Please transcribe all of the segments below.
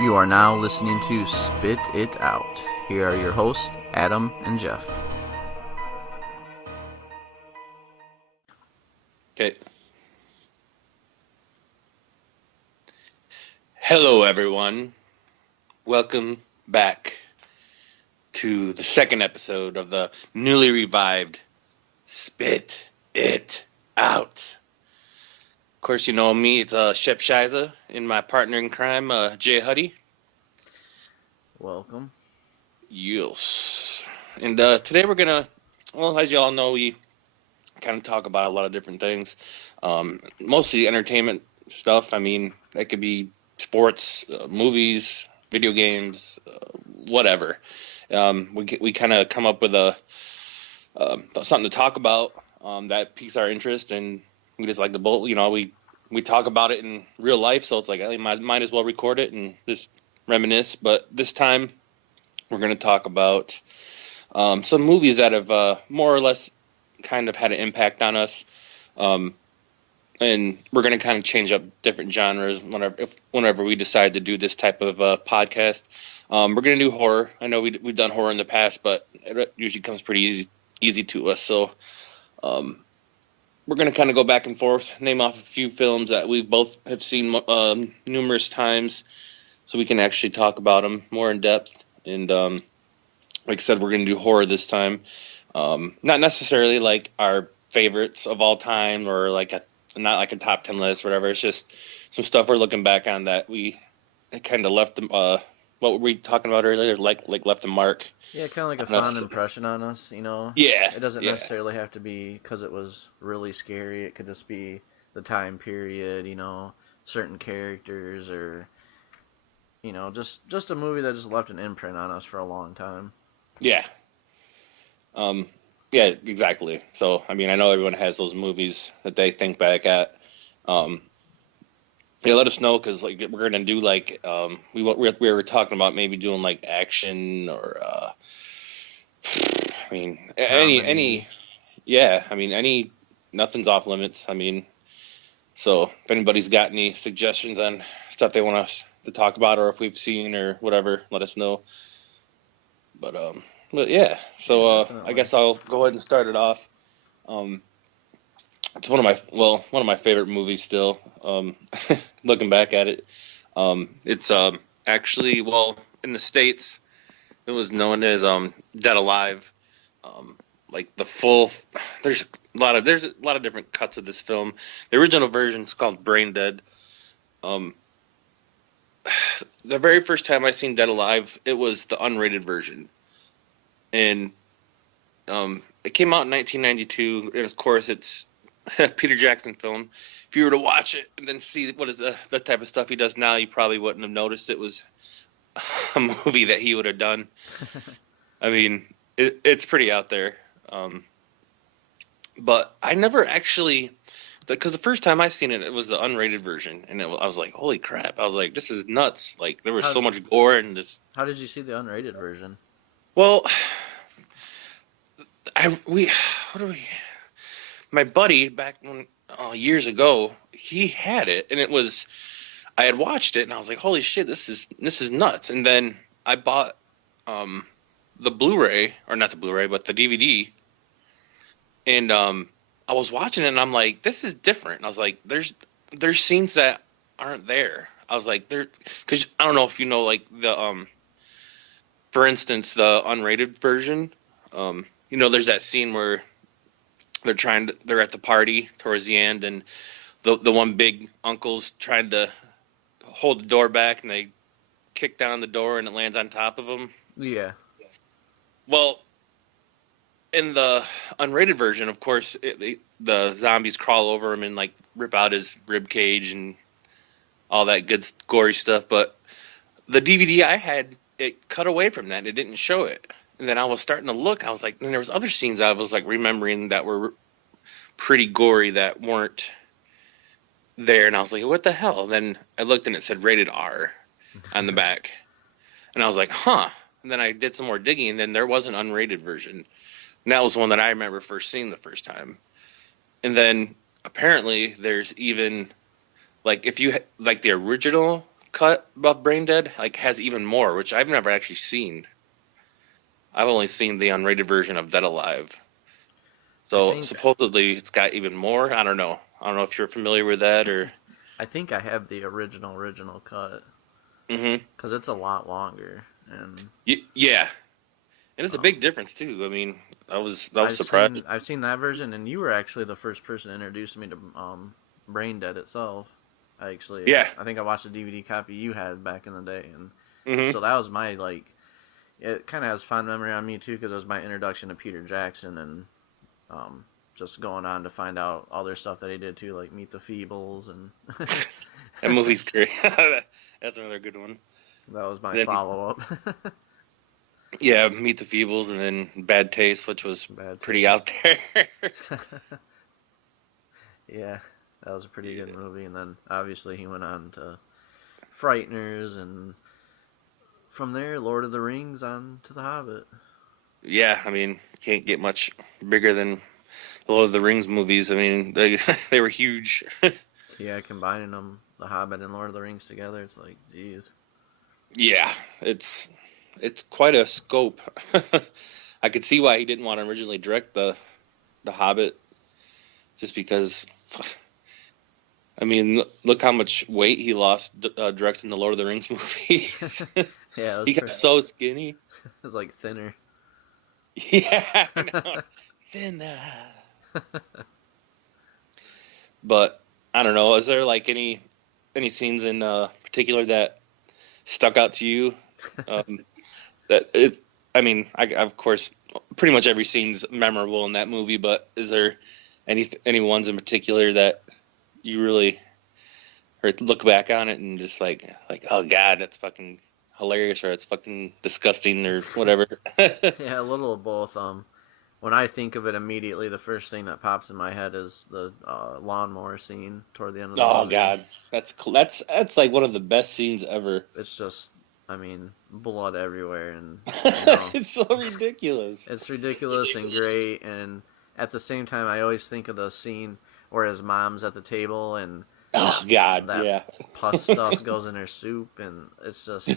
You are now listening to Spit It Out. Here are your hosts, Adam and Jeff. Okay. Hello, everyone. Welcome back to the second episode of the newly revived Spit It Out. Of course, you know me, it's Shep Shiza, and my partner in crime, Jay Huddy. Welcome. Yes. And today we're going to, well, as you all know, we kind of talk about a lot of different things. Mostly entertainment stuff. I mean, that could be sports, movies, video games, whatever. We kind of come up with something to talk about that piques our interest, and we just like to we talk about it in real life, so it's like I might as well record it and just reminisce. But this time we're going to talk about some movies that have more or less kind of had an impact on us. And we're going to kind of change up different genres whenever we decide to do this type of podcast. We're going to do horror. I know we've done horror in the past, but it usually comes pretty easy to us. So we're going to kind of go back and forth, name off a few films that we both have seen numerous times, so we can actually talk about them more in depth. And like I said, we're going to do horror this time. Not necessarily like our favorites of all time or not like a top 10 list or whatever. It's just some stuff we're looking back on that we kind of left them. What were we talking about earlier? Like left a mark. Yeah, kind of like a fond impression on us, you know? Yeah. It doesn't necessarily have to be because it was really scary. It could just be the time period, you know, certain characters or, you know, just a movie that just left an imprint on us for a long time. Yeah. Yeah, exactly. So, I mean, I know everyone has those movies that they think back at. Yeah, let us know, because like we're gonna do like we were talking about maybe doing like action or I mean any yeah, I mean nothing's off limits. I mean, so if anybody's got any suggestions on stuff they want us to talk about, or if we've seen or whatever, let us know. But yeah, so I guess I'll go ahead and start it off. It's one of my favorite movies still. Looking back at it, it's actually, well, in the States it was known as Dead Alive. Like the full, there's a lot of different cuts of this film. The original version is called Brain Dead. The very first time I seen Dead Alive, it was the unrated version, and it came out in 1992, and of course it's a Peter Jackson film. If you were to watch it and then see what is the type of stuff he does now, you probably wouldn't have noticed it was a movie that he would have done. I mean, it's pretty out there. But I never actually, because the first time I seen it, it was the unrated version, and I was like, holy crap! I was like, this is nuts! Like there was so much gore in this. How did you see the unrated version? Well, my buddy back when years ago, he had it, and I had watched it, and I was like, holy shit, this is nuts. And then I bought the Blu-ray, or not the Blu-ray, but the DVD, and I was watching it, and I'm like, this is different. And I was like, there's scenes that aren't there. I was like, because I don't know if you know, like the for instance, the unrated version, there's that scene where they're at the party towards the end, and the one big uncle's trying to hold the door back, and they kick down the door, and it lands on top of him. Yeah. Well, in the unrated version, of course, the zombies crawl over him and like rip out his rib cage and all that good gory stuff. But the DVD I had, it cut away from that. It didn't show it. And then I was starting to look. I was like, and there was other scenes I was like remembering that were pretty gory that weren't there. And I was like, what the hell? And then I looked, and it said rated R on the back. And I was like, huh. And then I did some more digging, and then there was an unrated version. And that was the one that I remember first seeing the first time. And then apparently there's even, like, if you like the original cut of Brain Dead like has even more, which I've never actually seen. I've only seen the unrated version of Dead Alive. I So think supposedly it's got even more. I don't know. I don't know if you're familiar with that or. I think I have the original cut Hmm. because it's a lot longer, and Yeah, and it's a um, big difference too. I mean, I was surprised. I've seen that version, and you were actually the first person to introduce me to Brain Dead itself. Yeah. I think I watched a DVD copy you had back in the day, and Hmm. so that was my like. It kind of has fond memory on me too because it was my introduction to Peter Jackson, and um, just going on to find out all their stuff that he did too, like Meet the Feebles, and That movie's great. That's another good one. that was my Then follow up. yeah, Meet the Feebles, and then Bad Taste, which was Bad pretty Taste. out there. Yeah, that was a pretty Yeah. good movie, and then obviously he went on to Frighteners, and from there, Lord of the Rings on to The Hobbit. Yeah, I mean, can't get much bigger than the Lord of the Rings movies. I mean, they they were huge. Yeah, combining them, The Hobbit and Lord of the Rings together, it's like, geez. Yeah, it's quite a scope. I could see why he didn't want to originally direct the Hobbit, just because. I mean, look how much weight he lost directing the Lord of the Rings movies. Yeah, He got so skinny. it was like thinner. Yeah, I know. Thinner. But I don't know. Is there like any scenes in particular that stuck out to you? Um, that it. I mean, of course, pretty much every scene's memorable in that movie. But is there any ones in particular that you really or look back on it and just like oh god, that's fucking hilarious or it's fucking disgusting or whatever? Yeah, a little of both. When I think of it immediately, the first thing that pops in my head is the lawnmower scene toward the end of the Oh movie. god, that's like one of the best scenes ever. It's just, I mean, blood everywhere, and you know, It's so ridiculous. it's ridiculous and great. And at the same time, I always think of the scene where his mom's at the table and Oh god, that yeah. pus stuff goes in her soup, and it's just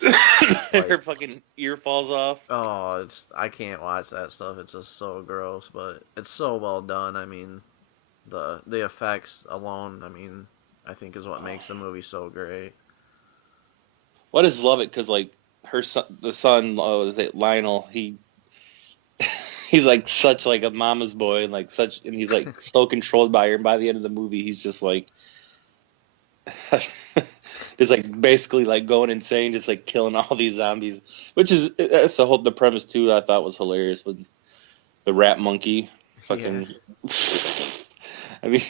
Her like, fucking ear falls off. oh, it's I can't watch that stuff. It's just so gross, but it's so well done. I mean, the effects alone, I mean, I think is what makes the movie so great. What is love it? Because like her son, the son, is it Lionel? He's like such like a mama's boy and like such, and he's like so controlled by her. And by the end of the movie, he's just like, just like basically like going insane, just like killing all these zombies. Which is that's the premise too. I thought was hilarious with the rat monkey, Yeah, fucking. I mean,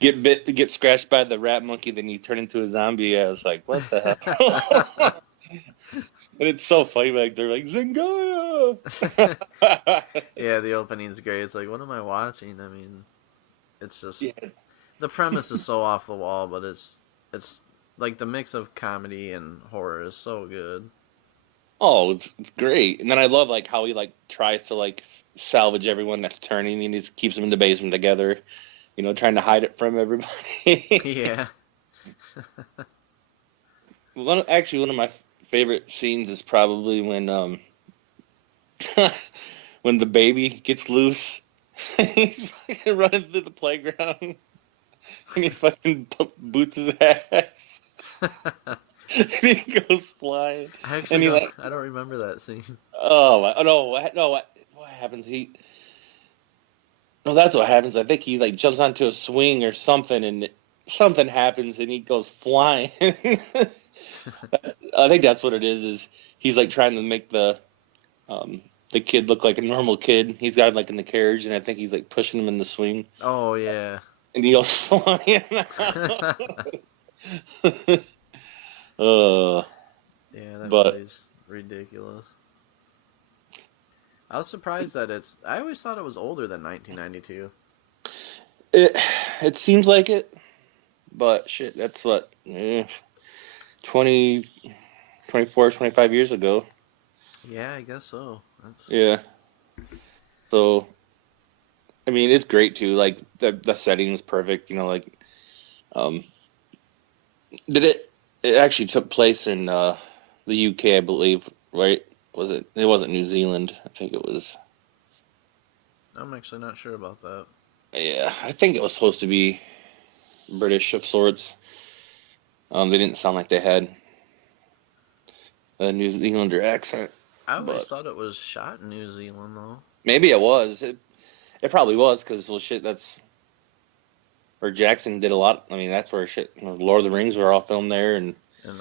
get scratched by the rat monkey, then you turn into a zombie. I was like, what the hell? And it's so funny, like they're like Zingaya. yeah. The opening's great. It's like, what am I watching? I mean, it's just Yeah. the premise is so off the wall, but it's like the mix of comedy and horror is so good. Oh, it's great. And then I love like how he like tries to like salvage everyone that's turning, and he just keeps them in the basement together, trying to hide it from everybody. Yeah, Actually, one of my favorite scenes is probably when when the baby gets loose. He's fucking running through the playground and he fucking boots his ass and he goes flying I and actually he don't. like I don't remember that scene. oh no what happens no that's what happens. I think he like jumps onto a swing or something and something happens and he goes flying. I think that's what it is he's like trying to make the kid look like a normal kid. He's got him like in the carriage, and I think he's like pushing him in the swing, Oh yeah, and he goes flying out. uh, yeah. That but movie's ridiculous. I was surprised that it's. I always thought it was older than 1992. it it seems like it. But shit, that's what 20, 24, 25 years ago. Yeah, I guess so. That's Yeah. So I mean, it's great too. Like the setting is perfect. Like um, did it? It actually took place in the UK, I believe, right? Was it? It wasn't New Zealand. I think it was. I'm actually not sure about that. Yeah, I think it was supposed to be British of sorts. They didn't sound like they had a New Zealander accent, I always but thought it was shot in New Zealand though. maybe it was. It probably was because well, shit. That's where Jackson did a lot. I mean, that's where shit. Lord of the Rings were all filmed there, and And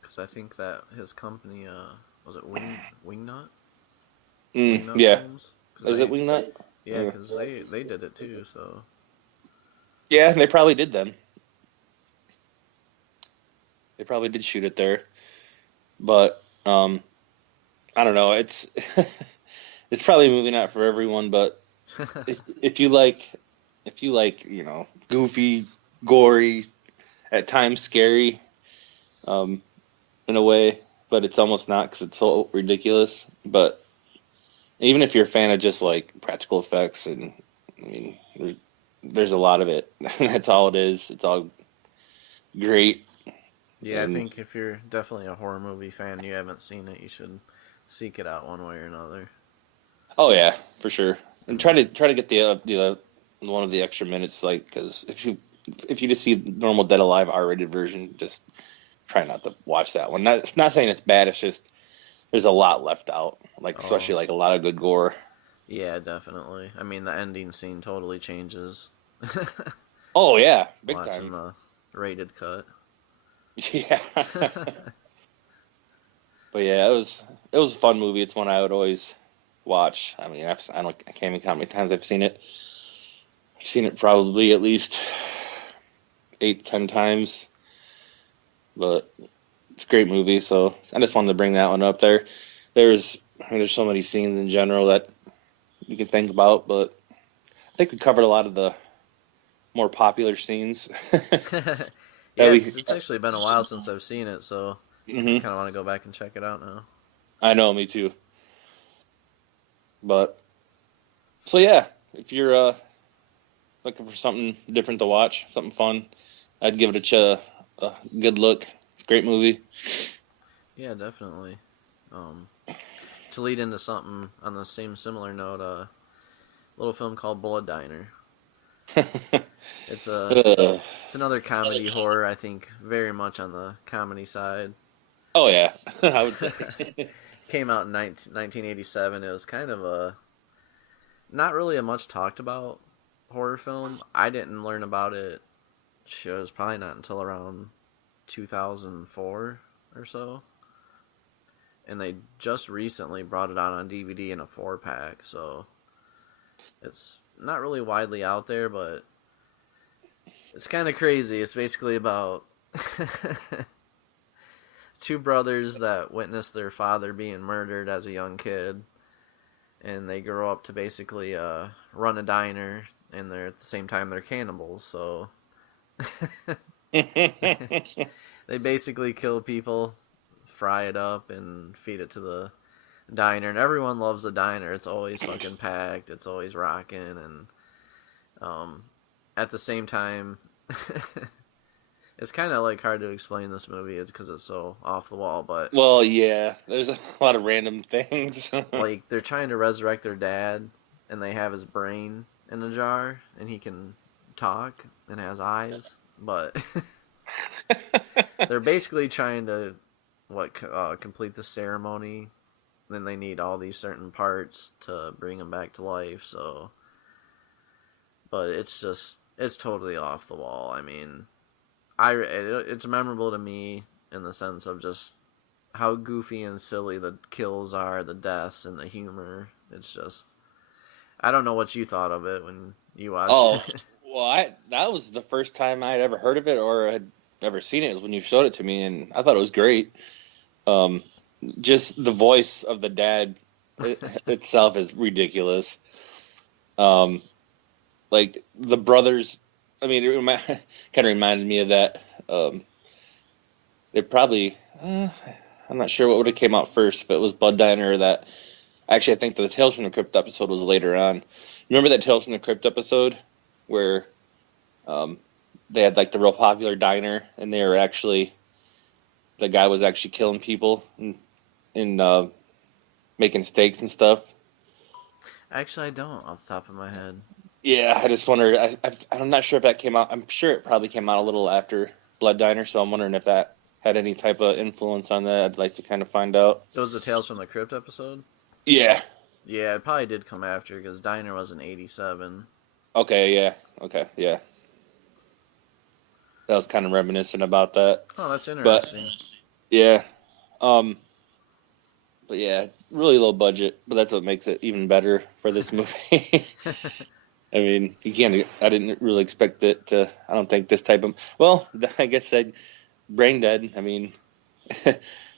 because I think that his company was it Wingnut Wingnut yeah. Films? Because Is it they Wingnut? yeah, because they did it too. So Yeah, they probably did then. They probably did shoot it there, but I don't know. It's it's probably a movie not for everyone, but if you like goofy, gory, at times scary, um, in a way, but it's almost not because it's so ridiculous. But even if you're a fan of just like practical effects, and I mean, there's a lot of it. That's all it is. It's all great. yeah, I And think if you're definitely a horror movie fan, and you haven't seen it, you should seek it out one way or another. oh yeah, for sure. And And try to get the one of the extra minutes, like because if you just see normal Dead Alive R-rated version, just try not to watch that one. It's not saying it's bad. It's just there's a lot left out, like oh especially like a lot of good gore. yeah, definitely. I mean, the ending scene totally changes. Oh yeah, big Watching time. the rated cut. Yeah, but yeah, it was a fun movie. It's one I would always watch. I mean, I can't even count how many times I've seen it. I've seen it probably at least 8, 10 times. But it's a great movie, so I just wanted to bring that one up there. There's so many scenes in general that you can think about, but I think we covered a lot of the more popular scenes that Yeah, we. it's actually been a while since I've seen it, so I Hmm. kind of want to go back and check it out now. I know, me too. But so yeah, if you're looking for something different to watch, something fun, I'd give it a good look. Great movie. Yeah, definitely. Um, to lead into something on the same similar note, a little film called Blood Diner. It's a Uh, it's another comedy horror. I think very much on the comedy side. oh yeah, I would say. Came out in 1987. It was kind of a not really a much talked about horror film. I didn't learn about it. It was probably not until around 2004 or so. And they just recently brought it out on DVD in a 4-pack, so it's not really widely out there, but it's kind of crazy. It's basically about two brothers that witness their father being murdered as a young kid, and they grow up to basically run a diner, and they're at the same time they're cannibals. So they basically kill people, fry it up, and feed it to the diner, and everyone loves the diner. It's always fucking packed. It's always rocking, and um, at the same time, it's kind of like hard to explain this movie. It's because it's so off the wall, but Well, yeah, there's a lot of random things. like they're trying to resurrect their dad, and they have his brain in a jar, and he can talk and has eyes, but they're basically trying to complete the ceremony. Then they need all these certain parts to bring him back to life. So, but it's totally off the wall. I mean, it's memorable to me in the sense of just how goofy and silly the kills are, the deaths, and the humor. It's just I don't know what you thought of it when you watched Oh, it. well, I that was the first time I'd ever heard of it or had ever seen it was when you showed it to me, and I thought it was great. Um, just the voice of the dad itself is ridiculous. Um, like the brothers, I mean, kind of reminded me of that. It probably, I'm not sure what would have came out first, if it was Bud Diner or that. Actually, I think the Tales from the Crypt episode was later on. Remember that Tales from the Crypt episode where um, they had like the real popular diner, and they were actually the guy was actually killing people and making steaks and stuff. Actually, I don't off the top of my head. Yeah, I just wonder. I'm not sure if that came out. I'm sure it probably came out a little after Blood Diner, so I'm wondering if that had any type of influence on that. I'd like to kind of find out. It was the Tales from the Crypt episode. Yeah. Yeah, it probably did come after because Diner was in '87. Okay. Yeah. Okay. Yeah. That was kind of reminiscent about that. Oh, that's But interesting. yeah. Um. But yeah, really low budget, but that's what makes it even better for this movie. I mean, you can't. I didn't really expect it to. I don't think this type of. Well, I guess I Brain Dead. I mean,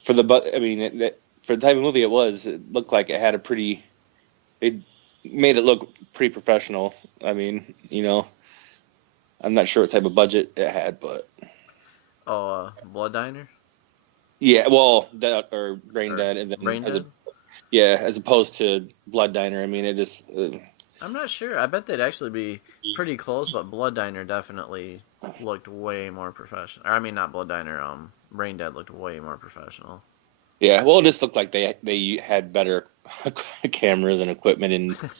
for the but. I mean, for the type of movie it was, it looked like it had a pretty. It made it look pretty professional. I mean, I'm not sure what type of budget it had, but Oh, Blood Diner yeah. Well, that or Brain or Dead, and then Brain Dead. as opposed to Blood Diner. I mean, it just. I'm not sure. I bet they'd actually be pretty close, but Blood Diner definitely looked way more professional. Or, I mean, not Blood Diner. Brain Dead looked way more professional. Yeah, well, it just looked like they had better cameras and equipment, and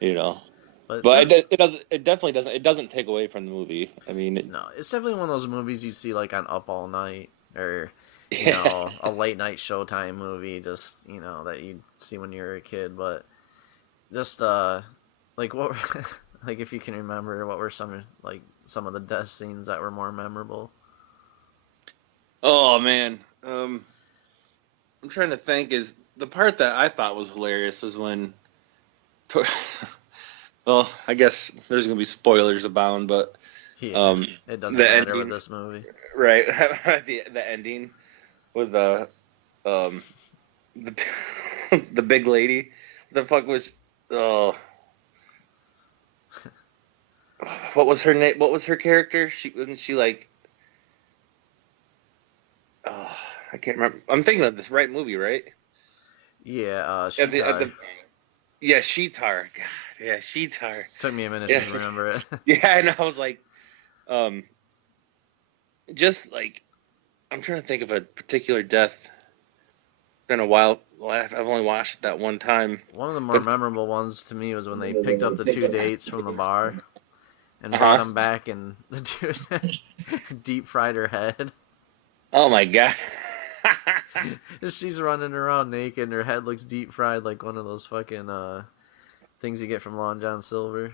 you know, But but it definitely doesn't take away from the movie. I mean, no, it's definitely one of those movies you see like on Up All Night or yeah, a late night Showtime movie, just that you see when you were a kid. But just like what, like if you can remember, what were some of the death scenes that were more memorable? oh man, I'm trying to think. Is the part that I thought was hilarious was when, Tor- well, I guess there's gonna be spoilers abound, but Yeah, it doesn't the matter with ending, this movie. right? The ending with um the the big lady. The fuck was oh. What was her name? What was her character? She wasn't she like? Oh, I can't remember. I'm thinking of this right movie, right? Yeah, At Sheetar. the yeah, Sheetar. God, yeah, Sheetar. Took me a minute Yeah, to remember it. yeah. And I was like, um, just like I'm trying to think of a particular death. It's been a while. I've only watched it that one time, One of the more but memorable ones to me was when they picked up the two dates from the bar and brought uh-huh. them back, and the dude deep fried her head. Oh my god. She's running around naked, and her head looks deep fried like one of those fucking things you get from Long John Silver.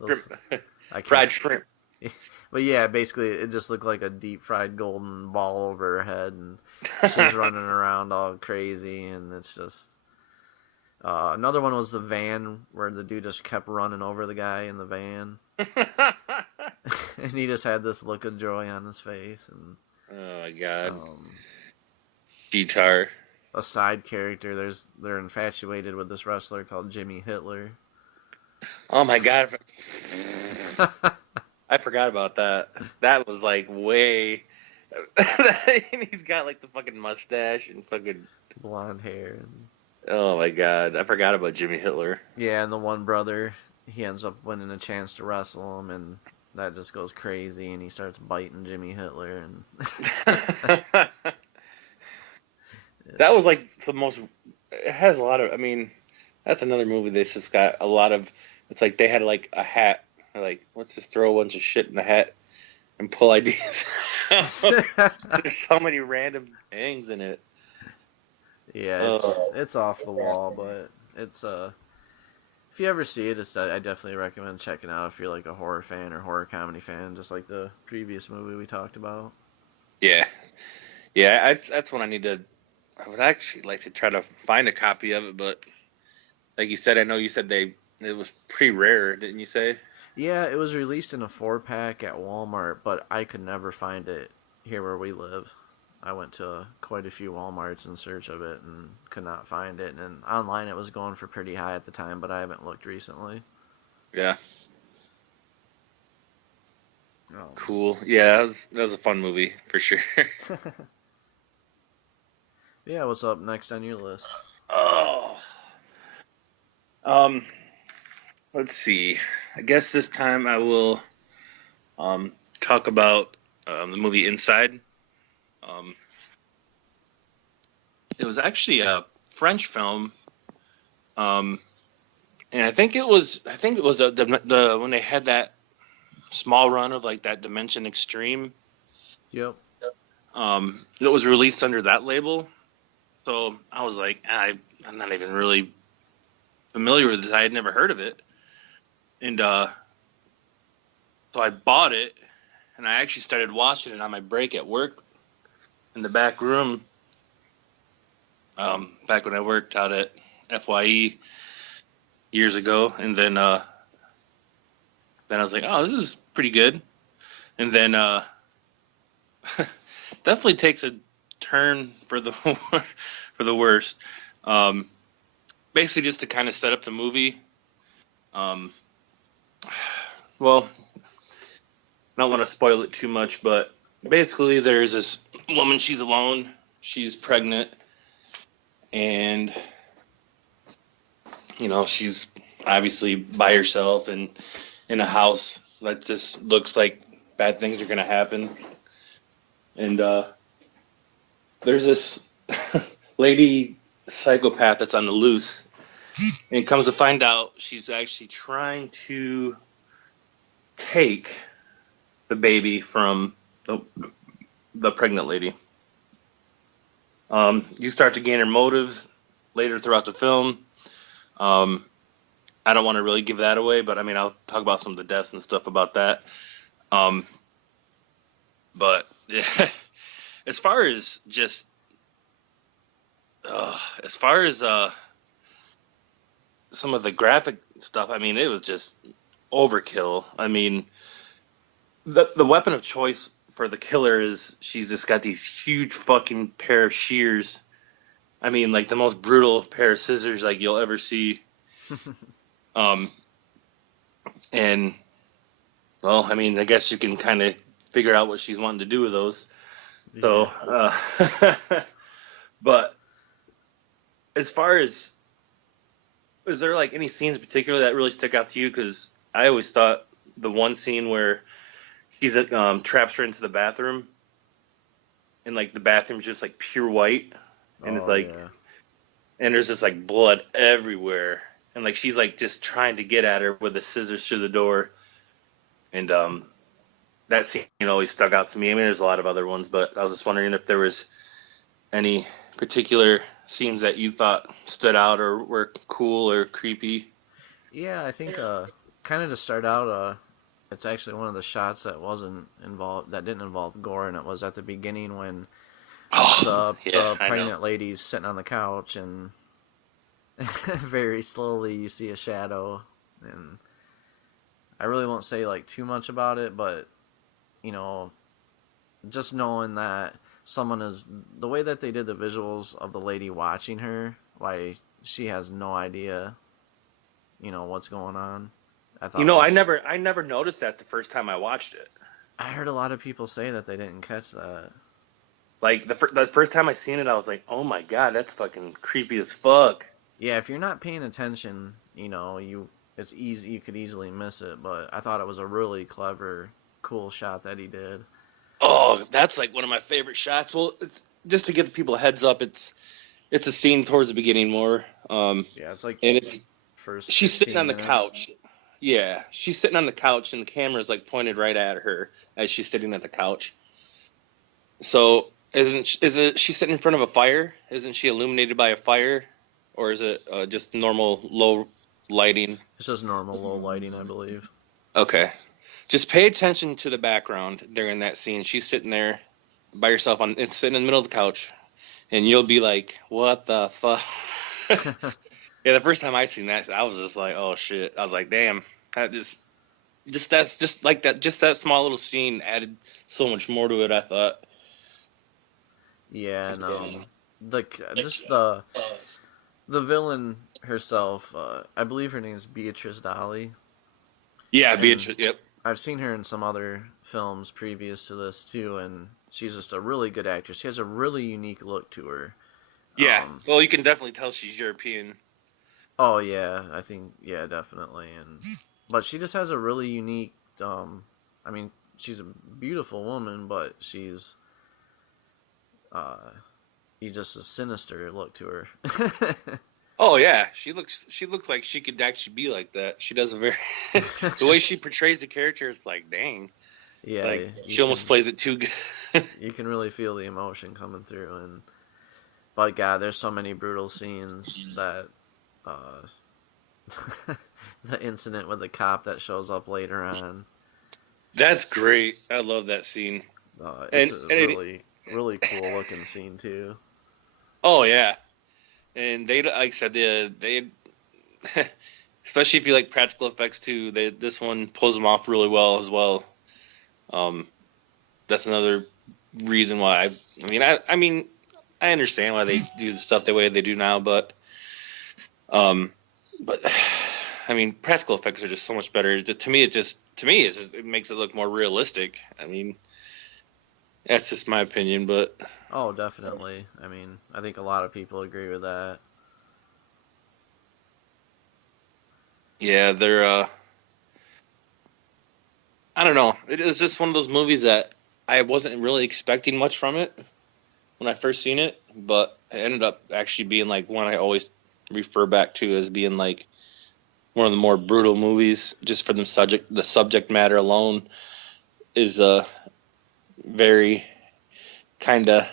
Those, I can't. Fried shrimp. But yeah, basically, it just looked like a deep fried golden ball over her head, and she's running around all crazy, and it's just. Another one was the van where the dude just kept running over the guy in the van, and he just had this look of joy on his face. And Oh my god. um, Guitar. a side character, they're infatuated with this wrestler called Jimmy Hitler. Oh my god. I forgot about that. That was like way. And he's got like the fucking mustache and fucking. Blonde hair. And, Oh my god. I forgot about Jimmy Hitler. yeah, and the one brother, he ends up winning a chance to wrestle him, and that just goes crazy, and he starts biting Jimmy Hitler, and That was like the most. It has a lot of. I mean, that's another movie that's just got a lot of. It's like they had like a hat. Like, let's just throw a bunch of shit in the hat and pull ideas out. There's so many random things in it. yeah, it's off the wall, but it's if you ever see it, I definitely recommend checking out if you're like a horror fan or horror comedy fan, just like the previous movie we talked about. Yeah, yeah. That's what I need to. I would actually like to try to find a copy of it, but like you said, I know you said it was pretty rare, didn't you say? Yeah, it was released in a 4-pack at Walmart, but I could never find it here where we live. I went to quite a few Walmarts in search of it and could not find it. And online it was going for pretty high at the time, but I haven't looked recently. Yeah. Oh. Cool. Yeah, that was a fun movie for sure. Yeah, what's up next on your list? Oh. Um. let's see. I guess this time I will talk about the movie Inside. Um, it was actually a French film, um, and I think it was the when they had that small run of like that Dimension Extreme. Yep. It was released under that label. So I was like, I'm not even really familiar with this. I had never heard of it, and so I bought it, and I actually started watching it on my break at work in the back room. Back when I worked out at FYE years ago, and then I was like, oh, this is pretty good, and then definitely takes a turn for the for the worst. Um, Basically, just to kind of set up the movie. Um, well, I don't want to spoil it too much, but basically, there's this woman. She's alone. She's pregnant, and she's obviously by herself and in a house that just looks like bad things are gonna happen. And there's this lady psychopath that's on the loose, and it comes to find out she's actually trying to take the baby from the pregnant lady. You start to gain her motives later throughout the film. Um, I don't want to really give that away, but I mean, I'll talk about some of the deaths and stuff about that. Um, but as far as just, as far as some of the graphic stuff, I mean, it was just overkill. I mean, the weapon of choice for the killer is she's just got these huge fucking pair of shears. I mean, like the most brutal pair of scissors like you'll ever see. Um, and well, I mean, I guess you can kind of figure out what she's wanting to do with those. So, but as far as, is there like any scenes in particular that really stick out to you? Because I always thought the one scene where he's traps her into the bathroom, and like the bathroom's just like pure white, and it's Oh like, yeah. and there's just like blood everywhere, and like she's like just trying to get at her with the scissors through the door, and that scene always stuck out to me. I mean, there's a lot of other ones, but I was just wondering if there was any particular scenes that you thought stood out or were cool or creepy. Yeah, I think kind of to start out, it's actually one of the shots that wasn't involved, that didn't involve gore, and it was at the beginning when Oh, yeah, the I know. pregnant lady's sitting on the couch, and very slowly you see a shadow, and I really won't say like too much about it, but you know, just knowing that someone is, the way that they did the visuals of the lady watching her, why she has no idea, what's going on. I You thought know, was I never noticed that the first time I watched it. I heard a lot of people say that they didn't catch that. Like the first time I seen it, I was like, "Oh my god, that's fucking creepy as fuck." Yeah, if you're not paying attention, it's easy, you could easily miss it, but I thought it was a really clever, cool shot that he did. Oh, that's like one of my favorite shots. Well, just to give the people a heads up, it's a scene towards the beginning more, Yeah, it's like and it's first she's sitting 15 on the minutes. couch. Yeah, she's sitting on the couch, and the camera's like pointed right at her as she's sitting at the couch. So isn't she sitting in front of a fire? Isn't she illuminated by a fire, or is it just normal low lighting? It's just normal low lighting, I believe. Okay, just pay attention to the background during that scene. She's sitting there by herself it's sitting in the middle of the couch, and you'll be like, "What the fuck?" Yeah, the first time I seen that, I was just like, "Oh shit!" I was like, "Damn, that just that's just like that. Just that small little scene added so much more to it." I thought. Yeah, and the just the villain herself, I believe her name is Beatrice Daly, Yeah, and Beatrice. Yep. I've seen her in some other films previous to this too, and she's just a really good actress. She has a really unique look to her. Yeah. Um, Well, you can definitely tell she's European. Oh yeah, I think yeah, definitely. And but she just has a really unique. I mean, she's a beautiful woman, but she's uh, you just a sinister look to her. Oh yeah, she looks like she could actually be like that. She does a very the way she portrays the character. It's like dang, Yeah, like she almost plays it too good. you can really feel the emotion coming through, and but God, there's so many brutal scenes that uh, the incident with the cop that shows up later on. That's great. I love that scene. It's And, a and it, really cool looking scene too. oh yeah, and they like I said they especially if you like practical effects too. This one pulls them off really well as well. Um, that's another reason why I mean I understand why they do the stuff the way they do now, um, but I mean practical effects are just so much better. To me, it makes it look more realistic. I mean that's just my opinion, but Oh, definitely. I mean, I think a lot of people agree with that. yeah, they're I don't know. It was just one of those movies that I wasn't really expecting much from it when I first seen it, but it ended up actually being like one I always refer back to as being like one of the more brutal movies, just for the subject matter alone is very kind of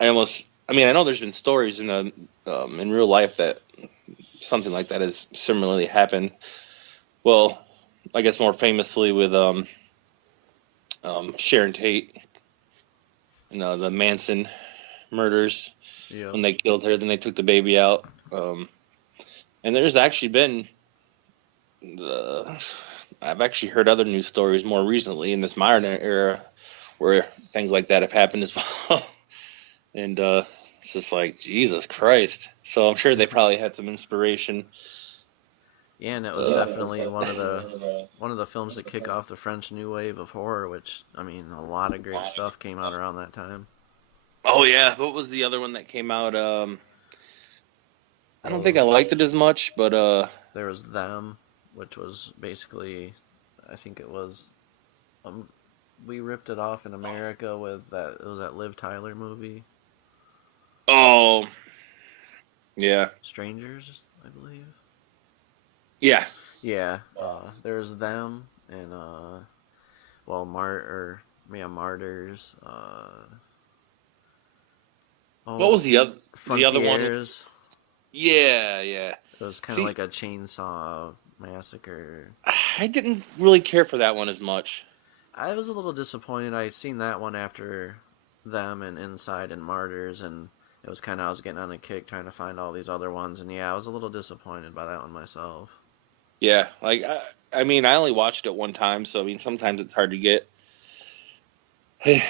I mean I know there's been stories in real life that something like that has similarly happened. Well, I guess more famously with Sharon Tate, the Manson murders Yep. when they killed her, then they took the baby out. And there's actually been I've actually heard other news stories more recently in this modern era where things like that have happened as well. And it's just like Jesus Christ. So I'm sure they probably had some inspiration. Yeah, and it was definitely one of the films that kick off the French New Wave of horror, which I mean, a lot of great stuff came out around that time. Oh yeah, what was the other one that came out? I don't think Well, I liked it as much, but there was Them, which was basically, I think it was, um, we ripped it off in America with that. It was that Liv Tyler movie, oh yeah, Strangers, I believe. yeah. Yeah, there's Them and well, Martyrs. What was Oh, the other one? Frontiers. Yeah, yeah. It was kind of See, like a chainsaw massacre. I didn't really care for that one as much. I was a little disappointed. I seen that one after Them and Inside and Martyrs, and it was kind of I was getting on a kick trying to find all these other ones, and yeah, I was a little disappointed by that one myself. Yeah, like I mean, I only watched it one time, so I mean, sometimes it's hard to get. Hey,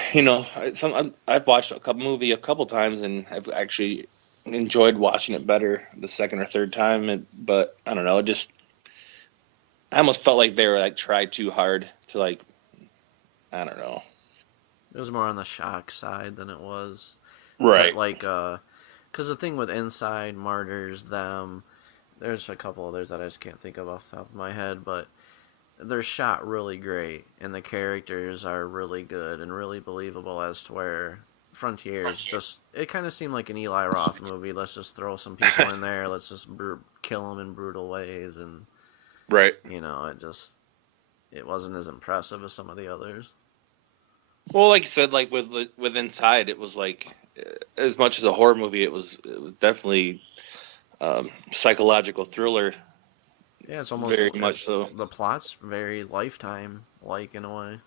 I've watched a movie a couple times, and I've actually enjoyed watching it better the second or third time. But I don't know, it just I almost felt like they were like tried too hard to like I don't know. It was more on the shock side than it was, Right. like, because the thing with Inside, Martyrs, Them, there's a couple others that I just can't think of off the top of my head, but they're shot really great, and the characters are really good and really believable as to where Frontiers just it kind of seemed like an Eli Roth movie. Let's just throw some people in there. Let's just kill them in brutal ways, and Right. it wasn't as impressive as some of the others. Well, like you said, like with Inside, it was like as much as a horror movie, it was definitely psychological thriller, Yeah, it's almost very much so. the plot's very Lifetime like in a way.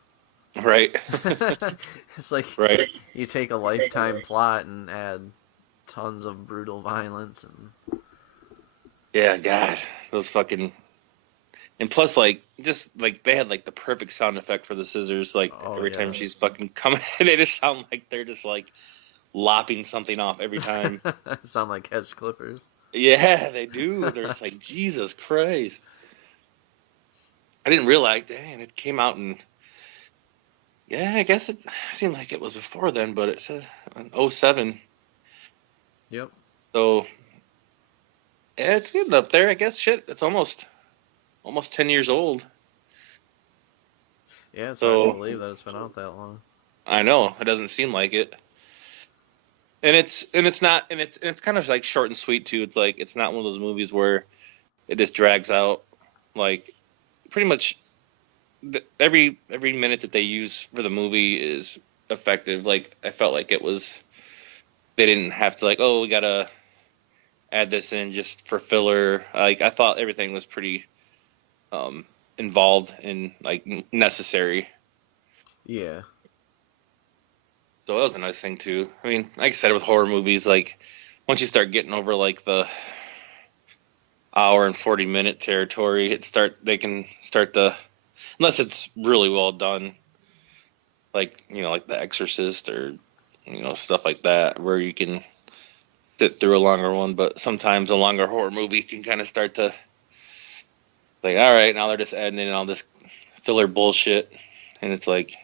Right. It's like Right. you take a Lifetime plot and add tons of brutal violence and Yeah, God, those fucking and plus like just like they had like the perfect sound effect for the scissors. Like oh every time yeah. she's fucking coming, they just sound like they're just like lopping something off every time. Sound like hedge clippers. Yeah, they do. They're just like Jesus Christ. I didn't realize. Dang, it came out in. Yeah, I guess it seemed like it was before then, but it said in '07. Yep. So It's getting up there, I guess. Shit, it's almost 10 years old. Yeah, it's hard to So believe that it's been out that long. I know it doesn't seem like it. And it's not and it's kind of like short and sweet too. It's like it's not one of those movies where it just drags out. Like pretty much every minute that they use for the movie is effective. Like I felt like it was they didn't have to like, oh, we gotta add this in just for filler. Like I thought everything was pretty um involved and like necessary. Yeah, So that was a nice thing too. I mean, like I said, with horror movies, like once you start getting over like the hour and 40-minute territory, they can start to, unless it's really well done, like like The Exorcist or stuff like that, where you can sit through a longer one. But sometimes a longer horror movie can kind of start to like, all right, now they're just adding in all this filler bullshit, and it's like,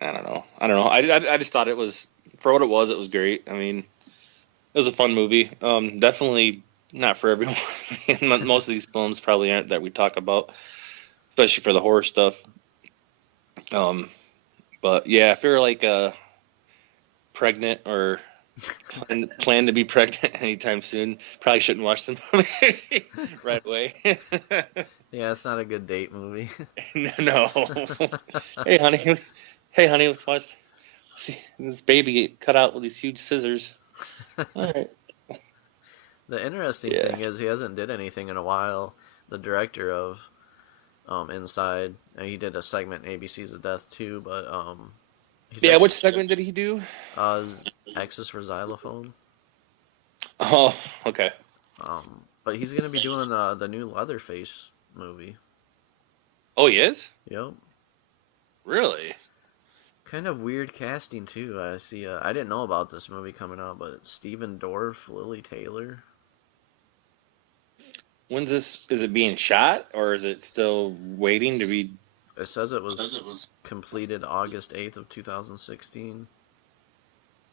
I just thought it was, for what it was great. I mean, it was a fun movie. Definitely not for everyone. Most of these films probably aren't that we talk about, especially for the horror stuff. Um, but yeah, if you're like pregnant or plan to be pregnant anytime soon, probably shouldn't watch the movie right away. yeah, it's not a good date movie. No. Hey, honey. Hey, honey. Let's watch. See this baby get cut out with these huge scissors. All right. The interesting Yeah. thing is he hasn't did anything in a while. The director of Inside, he did a segment in ABC's of Death too, but Yeah. Which segment did he do? Axis for Xylophone. Oh, okay. But he's gonna be doing the new Leatherface movie. Oh, he is? Yep. Really? Kind of weird casting too. I see. I didn't know about this movie coming out, but Stephen Dorff, Lily Taylor. When's this? Is it being shot or is it still waiting to be? It says it was completed August 8th of 2016.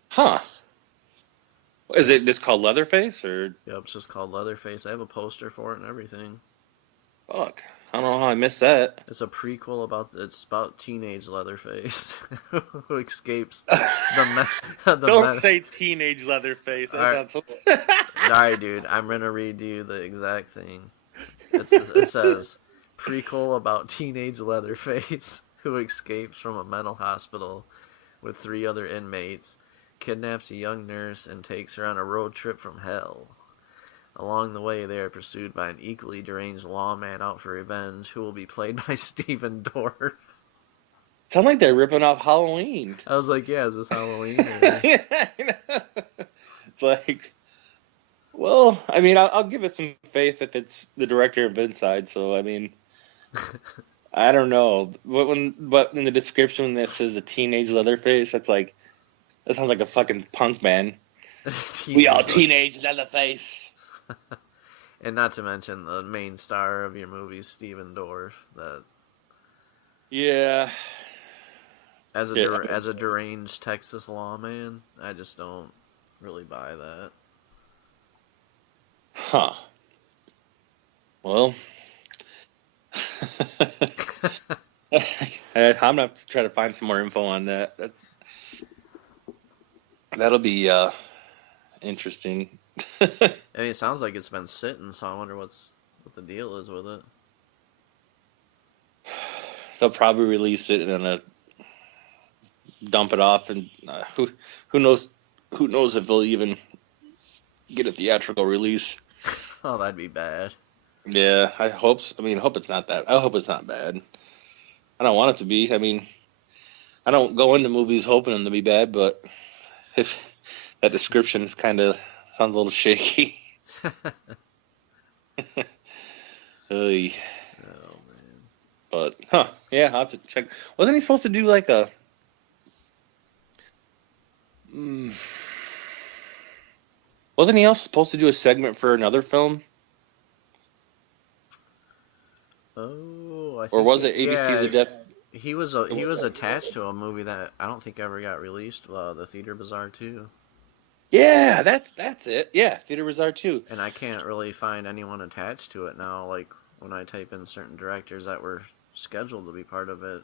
Huh. Is it this called Leatherface or? Yep, it's just called Leatherface. I have a poster for it and everything. Fuck. I don't know how I missed that. It's a prequel it's about teenage Leatherface who escapes the Don't say teenage Leatherface. That sounds. Alright, dude, I'm gonna read you the exact thing. It says prequel about teenage Leatherface who escapes from a mental hospital with 3 other inmates, kidnaps a young nurse, and takes her on a road trip from hell. Along the way, they are pursued by an equally deranged lawman out for revenge, who will be played by Stephen Dorff. Sound like they're ripping off Halloween. I was like, yeah, is this Halloween? Yeah, I know. It's like, well, I mean, I'll give it some faith if it's the director of Inside. So, I mean, I don't know. But in the description when it says a teenage Leatherface, that's like, that sounds like a fucking punk band. We are teenage Leatherface. And not to mention the main star of your movie, Stephen Dorff. Yeah. As a deranged Texas lawman, I just don't really buy that. Huh. Well, I'm gonna have to try to find some more info on that. That'll be interesting. I mean, it sounds like it's been sitting, so I wonder what the deal is with it. They'll probably release it and then dump it off, and who knows if they'll even get a theatrical release. Oh, that'd be bad. Yeah, I hope. I mean, I hope it's not that. I hope it's not bad. I don't want it to be. I mean, I don't go into movies hoping them to be bad, but if that description is kind of sounds a little shaky. Oy. Oh man. But yeah, I'll have to check. Wasn't he supposed to do like a? Wasn't he else supposed to do a segment for another film? Oh, I think. Or was it ABC's of Death? He was attached to a movie that I don't think ever got released. The Theater Bazaar 2. Yeah, that's it. Yeah, Theodore Bizarre too. And I can't really find anyone attached to it now. Like when I type in certain directors that were scheduled to be part of it,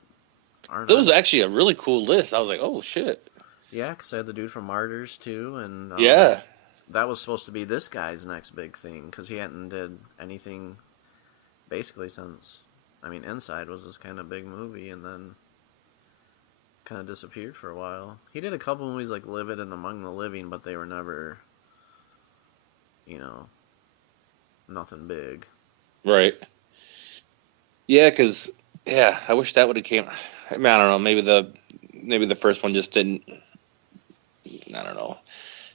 aren't That was on. actually a really cool list. I was like, oh shit. Yeah, because I had the dude from Martyrs too, and Yeah, that was supposed to be this guy's next big thing because he hadn't did anything basically since. I mean, Inside was this kind of big movie, and then kind of disappeared for a while. He did a couple movies like Livid and Among the Living, but they were never, you know, nothing big. right. Yeah, because yeah, I wish that would have came. I mean, I don't know. Maybe the first one just didn't. I don't know.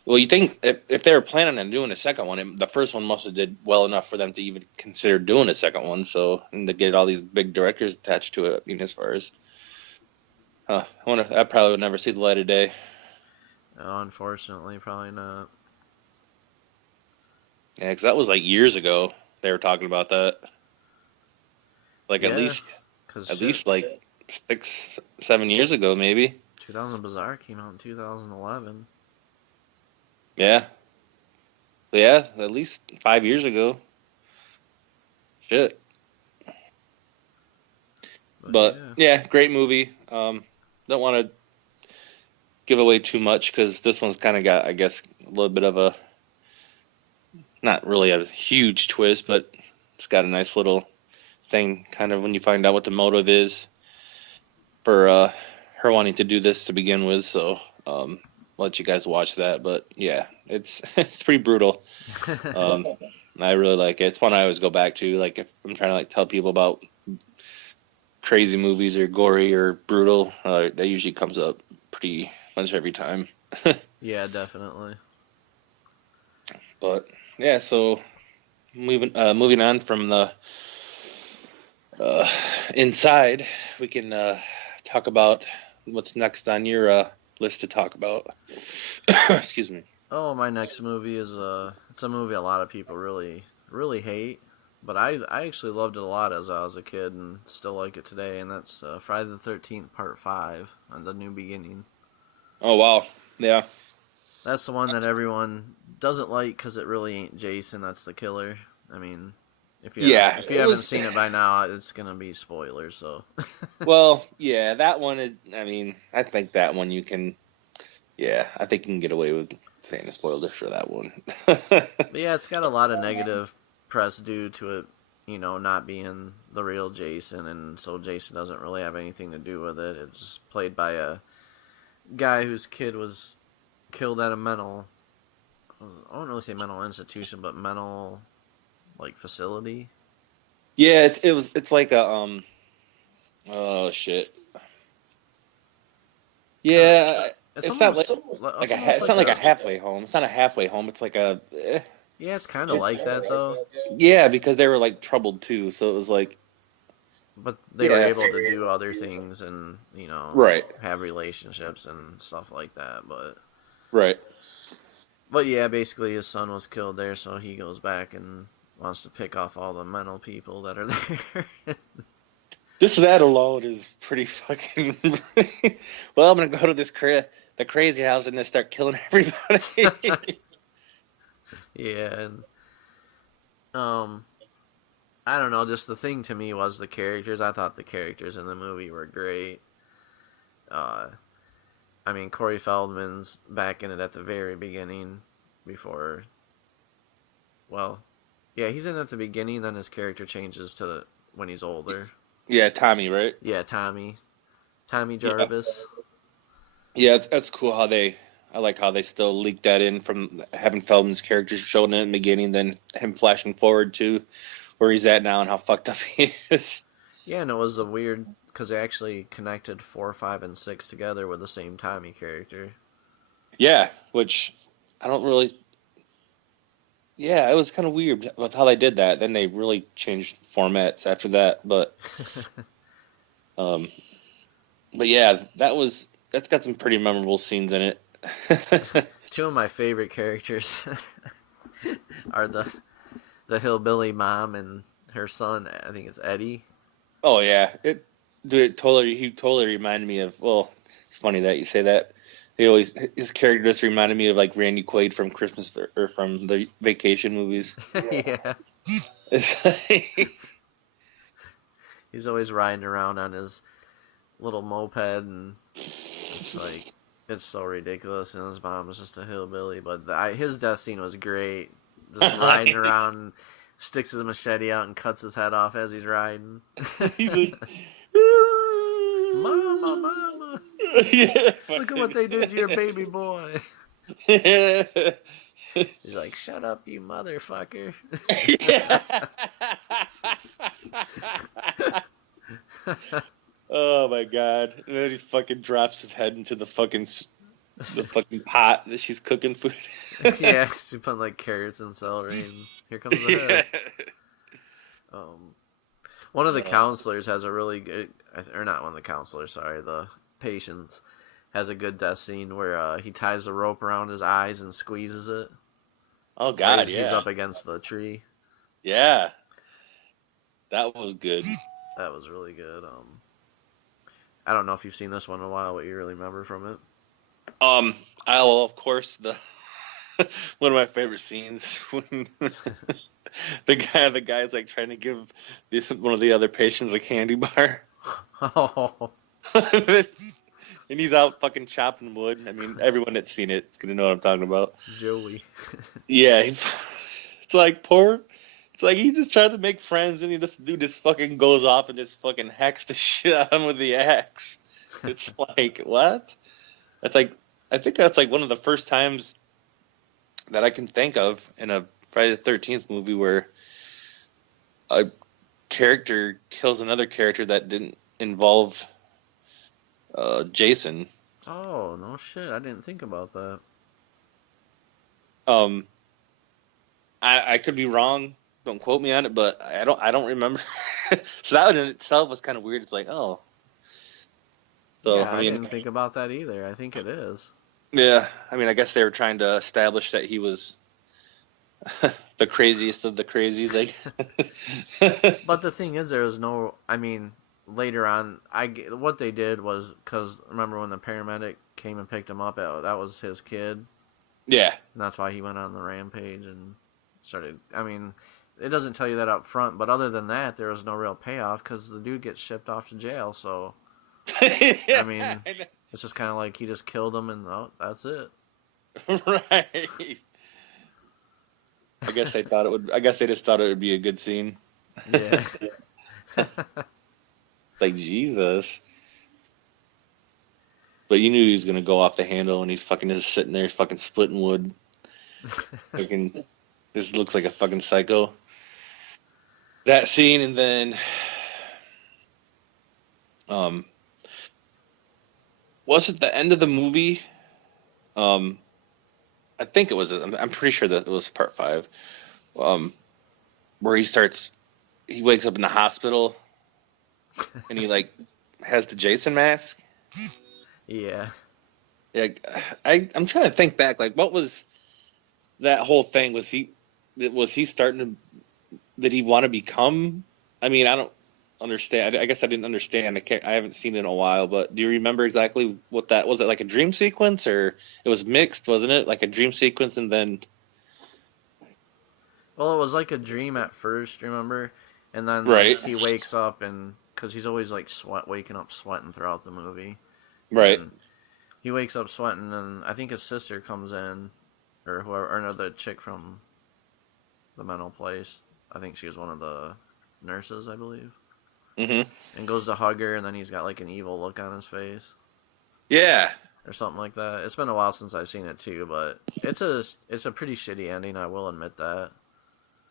Well, you think if they were planning on doing a second one, the first one must have did well enough for them to even consider doing a second one. So and to get all these big directors attached to it. I mean, as far as I wonder, I probably would never see the light of day. Unfortunately, probably not. Yeah, because that was like years ago. They were talking about that. Like Yeah, because at shit, least like 6, 7 years ago, maybe. 2000 Bizarre came out in 2011. Yeah, yeah, at least 5 years ago. Shit. But But yeah, yeah, great movie. Don't want to give away too much because this one's kind of got, I guess, a little bit of a not really a huge twist, but it's got a nice little thing. Kind of when you find out what the motive is for her wanting to do this to begin with. So I'll let you guys watch that. But yeah, it's it's pretty brutal. Um, I really like it. It's one I always go back to. Like if I'm trying to like tell people about crazy movies or gory or brutal, that usually comes up pretty much every time. yeah, definitely. But yeah, so moving on from the uh, inside, we can talk about what's next on your list to talk about. Excuse me. Oh, my next movie is it's a movie a lot of people really hate, but I actually loved it a lot as I was a kid and still like it today, and that's Friday the 13th Part 5 on the New Beginning. Oh wow, yeah, That's the one that everyone doesn't like because it really ain't Jason. That's the killer. I mean, yeah. if you It haven't was seen it by now, it's gonna be spoilers. So well, yeah. That one is. I mean, I think that one you can. Yeah, I think you can get away with saying a spoiler for that one. But yeah, it's got a lot of negative press due to it, not being the real Jason, and so Jason doesn't really have anything to do with it. It's played by a guy whose kid was killed at a mental, I don't really say mental institution, but mental, like, facility. Yeah, it's like a oh shit. Kind of, Yeah, it's it's not it's almost it's like not like a a, halfway home. It's not a halfway home. It's like a yeah, it's kind of like that though, yeah, because they were like troubled too. So it was like but they were yeah, able to do other things and, right, have relationships and stuff like that, but. right. But yeah, basically his son was killed there, so he goes back and wants to pick off all the mental people that are there. Just that alone is pretty fucking. Well, I'm gonna go to the crazy house, and then start killing everybody. Yeah, and um, I don't know. Just the thing to me was the characters. I thought the characters in the movie were great. Uh, I mean, Corey Feldman's back in it at the very beginning, before. Well, yeah, he's in at the beginning. Then his character changes to when he's older. Yeah, Tommy, right? Yeah, Tommy Yeah, Jarvis. yeah. That's cool how they. I like how they still leak that in from having Feldman's characters shown in the beginning, then him flashing forward to where he's at now and how fucked up he is. Yeah, and it was a weird because they actually connected 4, 5, and 6 together with the same Tommy character. Yeah, which I don't really. Yeah, it was kind of weird with how they did that. Then they really changed formats after that, um, but yeah, that's got some pretty memorable scenes in it. Two of my favorite characters are the hillbilly mom and her son. I think it's Eddie. Oh yeah, he totally reminded me of. Well, it's funny that you say that. his character just reminded me of like Randy Quaid from Christmas or from the Vacation movies. Yeah. It's like, He's always riding around on his little moped, and it's like it's so ridiculous. And his mom was just a hillbilly, but his death scene was great. Just riding around, sticks his machete out and cuts his head off as he's riding. he's like, Mama, mama, yeah, look at what they did to your baby boy. yeah. He's like, shut up, you motherfucker. Yeah. Oh my god! And then he fucking drops his head into the fucking pot that she's cooking food. Yeah, she put like carrots and celery, and here comes the head. One of the counselors has a really good, or not one of the counselors, sorry, the patients has a good death scene where he ties the rope around his eyes and squeezes it. Oh god, He's yeah. up against the tree. Yeah. That was good. That was really good. I don't know if you've seen this one in a while, what you really remember from it. I will, of course, the one of my favorite scenes when the guy's like trying to give one of the other patients a candy bar. Oh, And he's out fucking chopping wood. I mean, everyone that's seen it is gonna know what I'm talking about. Joey. Yeah, it's like it's like he just tried to make friends, and this dude just fucking goes off and just fucking hacks the shit out of him with the axe. It's like, what? That's like, I think that's like one of the first times that I can think of in a Friday the 13th movie where a character kills another character that didn't involve Jason. Oh, no shit. I didn't think about that. I could be wrong. Don't quote me on it, but I don't remember. So that in itself was kind of weird. It's like, oh, so Yeah, I I mean, didn't think about that either. I think it is. yeah, I mean, I guess they were trying to establish that he was the craziest of the crazies. Like, But the thing is, there was no. I mean, later on, what they did was because remember when the paramedic came and picked him up, that was his kid, yeah, and that's why he went on the rampage and started. I mean, it doesn't tell you that up front, but other than that, there was no real payoff because the dude gets shipped off to jail. So I mean, it's just kind of like he just killed him, and oh, that's it. right. I guess they thought it would. I guess they just thought it would be a good scene. Yeah. Like Jesus. But you knew he was gonna go off the handle, and he's fucking just sitting there, fucking splitting wood. Fucking, this looks like a fucking psycho. That scene, and then, was it the end of the movie? I think it was. I'm pretty sure that it was part 5. Where he wakes up in the hospital, and he like has the Jason mask. Yeah. Yeah, I'm trying to think back. Like, what was that whole thing? Was he starting to? Did he want to become? I mean, I don't understand. I guess I didn't understand. I haven't seen it in a while. But do you remember exactly what that was? It like a dream sequence, or it was mixed, wasn't it? Like a dream sequence, and then. Well, it was like a dream at first, remember? And then Right. like, he wakes up, and because he's always like waking up sweating throughout the movie. Right. And he wakes up sweating, and I think his sister comes in, or whoever, or no, the chick from the mental place. I think she was one of the nurses, I believe. Mm-hmm. And goes to hug her, and then he's got like an evil look on his face, Yeah. or something like that. It's been a while since I've seen it too, but it's a pretty shitty ending. I will admit that.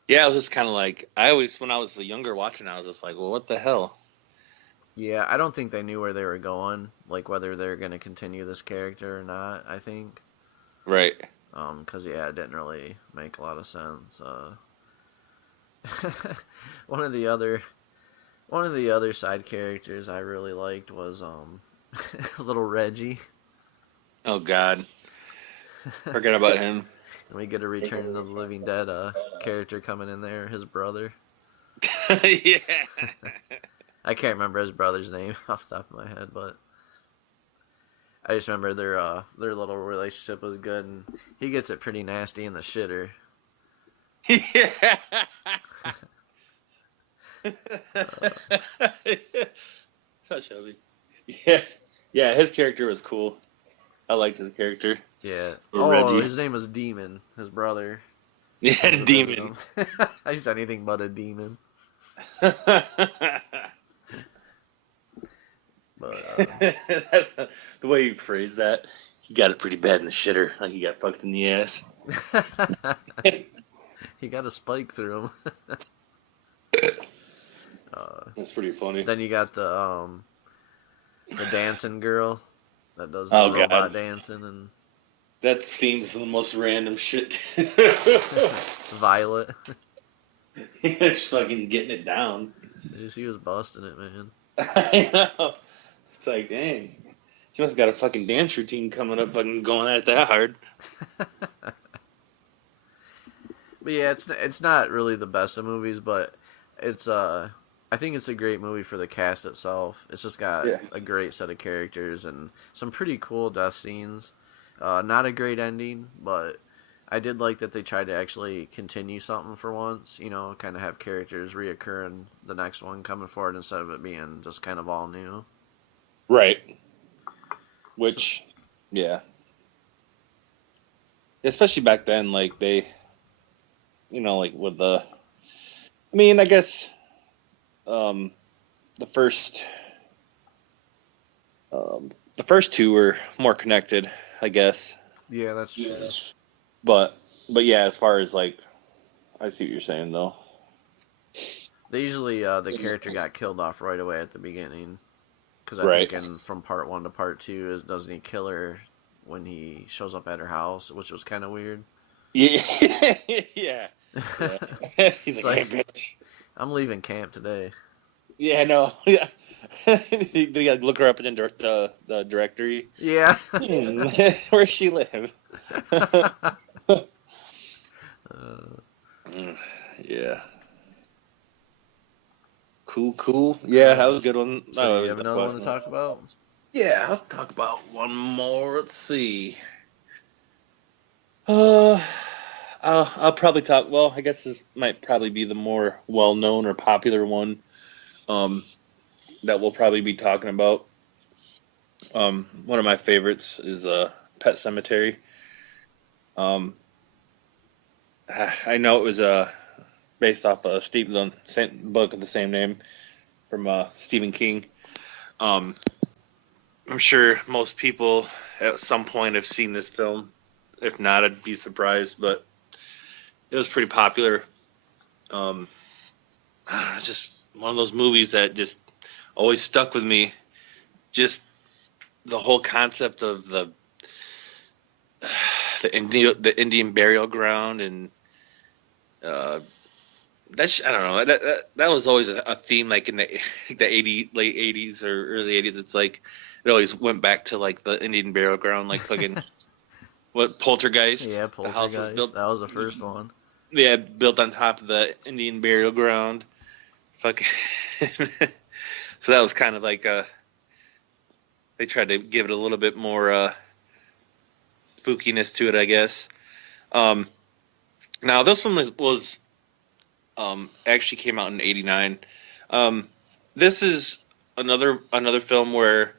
Yeah, I was just kind of like, when I was younger watching, I was just like, well, what the hell? Yeah, I don't think they knew where they were going, like whether they're going to continue this character or not. I think, Right. because yeah, it didn't really make a lot of sense. One of the other side characters I really liked was little Reggie. Oh God. Forget about him. And we get a Return of the Living Dead character coming in there, his brother. Yeah. I can't remember his brother's name off the top of my head, but I just remember their little relationship was good, and he gets it pretty nasty in the shitter. Yeah. Uh, Not Shelby. Yeah, yeah. His character was cool. I liked his character. yeah. Or Oh, Reggie. his name was Demon. His brother comes Yeah, to visit demon. him. He's anything but a demon. But That's the way you phrase that. He got it pretty bad in the shitter. Like he got fucked in the ass. he got a spike through him. uh, That's pretty funny. then you got the dancing girl that does the Oh robot god, dancing, and that scene's the most random shit. Violet. Just fucking getting it down. She was busting it, man. I know. It's like, dang. She must have got a fucking dance routine coming up, fucking going at it that hard. But yeah, it's not really the best of movies, but it's I think it's a great movie for the cast itself. It's just got Yeah. a great set of characters and some pretty cool death scenes. Not a great ending, but I did like that they tried to actually continue something for once. You know, kind of have characters reoccur in the next one coming forward instead of it being just kind of all new. Right. Which, yeah. Especially back then, like, they, like, with the, I mean, I guess, the first, the first two were more connected, I guess. Yeah, that's true. Yeah. But yeah, as far as, like, I see what you're saying, though. They usually the character got killed off right away at the beginning, because I Right. think from part 1 to part 2 is doesn't he kill her when he shows up at her house, which was kind of weird. Yeah. Yeah. Yeah. He's It's like, like- hey, bitch. I'm leaving camp today. Yeah, no. Yeah. Did you look her up in the directory? Yeah. Where's she live? Yeah. Cool. Yeah, that was a good one. So That you was have the another one to questions. talk about? Yeah, I'll talk about one more. Let's see. I'll probably talk. Well, I guess this might probably be the more well-known or popular one. That we'll probably be talking about. One of my favorites is Pet Cemetery. I know it was based off a book of the same name from Stephen King. I'm sure most people at some point have seen this film. If not, I'd be surprised, but it was pretty popular. It's just one of those movies that just always stuck with me. Just the whole concept of the Indian burial ground, and that's, I don't know, that was always a theme, like in the late 80s or early 80s. It's like it always went back to like the Indian burial ground, like fucking what, Poltergeist. Yeah, The house was Poltergeist. built, That was the first one. yeah, built on top of the Indian burial ground. Fucking so that was kind of like they tried to give it a little bit more spookiness to it, I guess. Now this one was actually came out in '89. This is another film where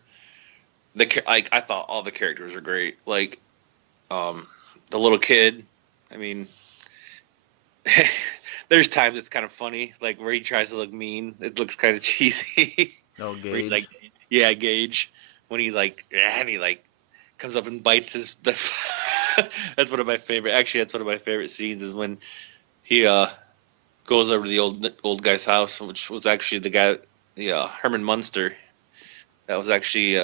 I thought all the characters were great. Like the little kid. I mean, there's times it's kind of funny, like where he tries to look mean. It looks kind of cheesy. Oh, Where he's Gage. like, yeah, Gage. When he's like, and he like comes up and bites his. That's one of my favorite. Actually, that's one of my favorite scenes is when he goes over to the old guy's house, which was actually the guy, Herman Munster. That was actually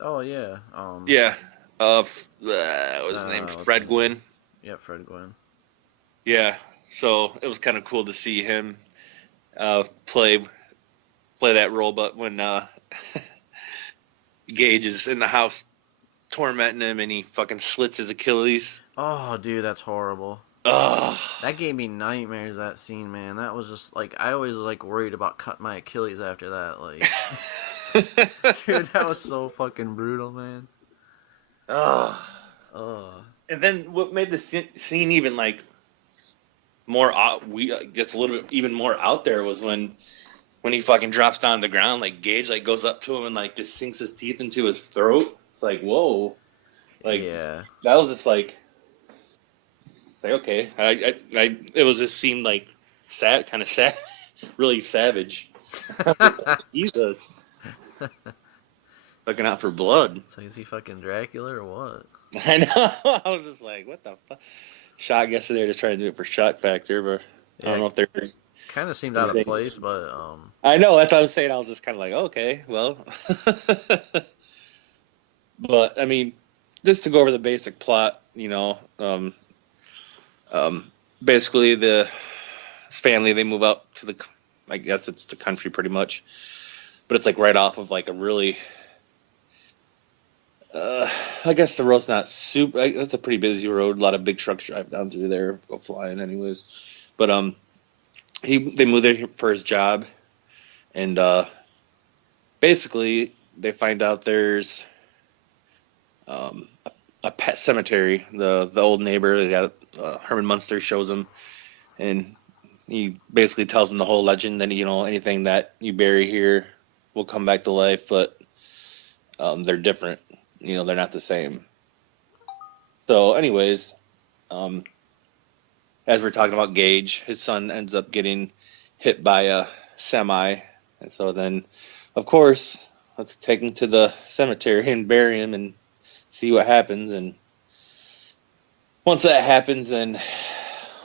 Oh, yeah. yeah. What was his name? what's Fred his name? Gwynn. Yeah, Fred Gwynn. Yeah. So it was kind of cool to see him play that role, but when Gage is in the house tormenting him and he fucking slits his Achilles. Oh, dude, that's horrible. Ugh. That gave me nightmares, that scene, man. That was just, like, I always, like, worried about cutting my Achilles after that. Like, dude, that was so fucking brutal, man. Oh, And then what made the scene even like more we just a little bit even more out there was when he fucking drops down on the ground, like Gage like goes up to him and like just sinks his teeth into his throat. It's like whoa, like yeah. that was just like it's like okay, it was just seemed like sad, kind of sad, really savage. I was like, Jesus, looking out for blood. So is he fucking Dracula or what? I know. I was just like, what the fuck? Shock yesterday, just trying to do it for shock factor, but I Yeah, don't know if there's kind of seemed out of anything. place, but I know that's what I was saying. I was just kind of like, okay, well, but I mean, just to go over the basic plot, basically the family they move out to the, I guess it's the country pretty much, but it's like right off of like a really, I guess the road's not super. It's a pretty busy road. A lot of big trucks drive down through there, go flying, anyways. But they moved there for his job, and basically they find out there's um, a pet cemetery. The old neighbor, they got Herman Munster shows him, and he basically tells him the whole legend. That anything that you bury here will come back to life, but they're different. They're not the same. So, anyways, um, as we're talking about Gage, his son ends up getting hit by a semi, and so then, of course, let's take him to the cemetery and bury him and see what happens. And once that happens, then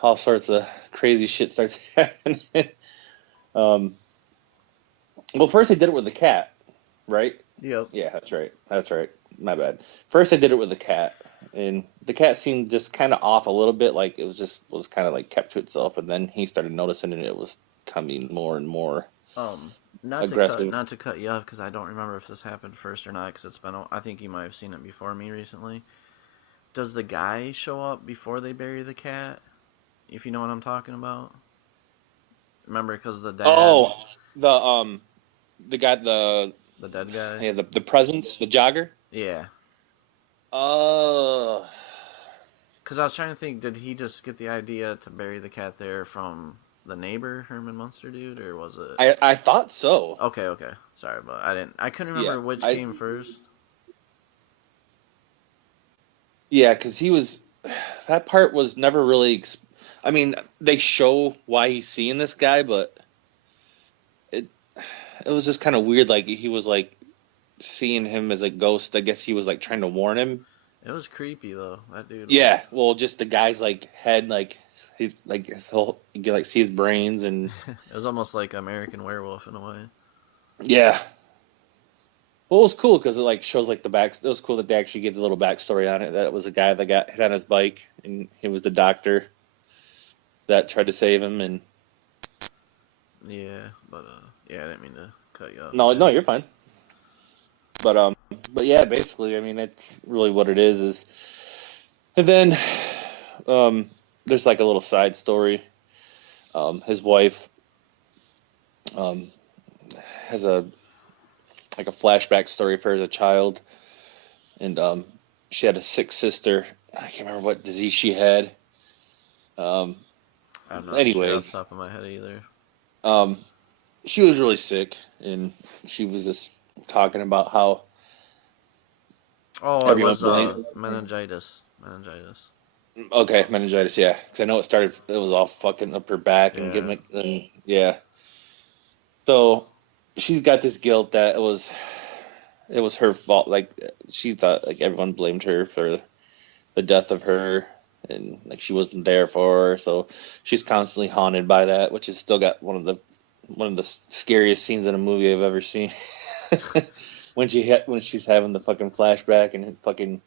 all sorts of crazy shit starts happening. um, well, first they did it with the cat, right? yep. Yeah, that's right. That's right. My bad. First I did it with the cat, and the cat seemed just kind of off a little bit, like it was kind of like kept to itself, and then he started noticing and it was coming more and more Not to cut aggressive. not to cut you off because I don't remember if this happened first or not because it's been I think you might have seen it before me recently. Does the guy show up before they bury the cat? If you know what I'm talking about. Remember, because the dad, Oh, the guy, the dead guy. yeah, the presence, the jogger. Yeah. Oh, Because I was trying to think, did he just get the idea to bury the cat there from the neighbor Herman Munster dude, or was it? I thought so. Okay, okay. Sorry, but I didn't. I couldn't Yeah, remember which I came first. yeah, because he was that part was never really. I mean, they show why he's seeing this guy, but it it was just kind of weird. Like he was like seeing him as a ghost. I guess he was like trying to warn him. It was creepy though. That dude Yeah, was. well, just the guy's like head, like he like his whole you can like see his brains and It was almost like American Werewolf in a way. yeah. Well, it was cool because it like shows like the back. It was cool that they actually gave the little backstory on it. That it was a guy that got hit on his bike and he was the doctor that tried to save him. And Yeah, but yeah, I didn't mean to cut you off no, there. no, you're fine. But but yeah, basically, I mean, it's really what it is. And then um, there's like a little side story. His wife um has a like a flashback story for her as a child, and she had a sick sister. I can't remember what disease she had. Um, I'm not sure off the anyways, top of my head either. um, she was really sick, and she was just talking about how Oh, it everyone was blamed. meningitis. Meningitis. Okay, meningitis, yeah, because I know it started. It was all fucking up her back and Yeah. getting, and yeah. So she's got this guilt that it was her fault. Like she thought, like everyone blamed her for the death of her, and like she wasn't there for her. So she's constantly haunted by that, which has still got one of the scariest scenes in a movie I've ever seen. When she's having the fucking flashback and fucking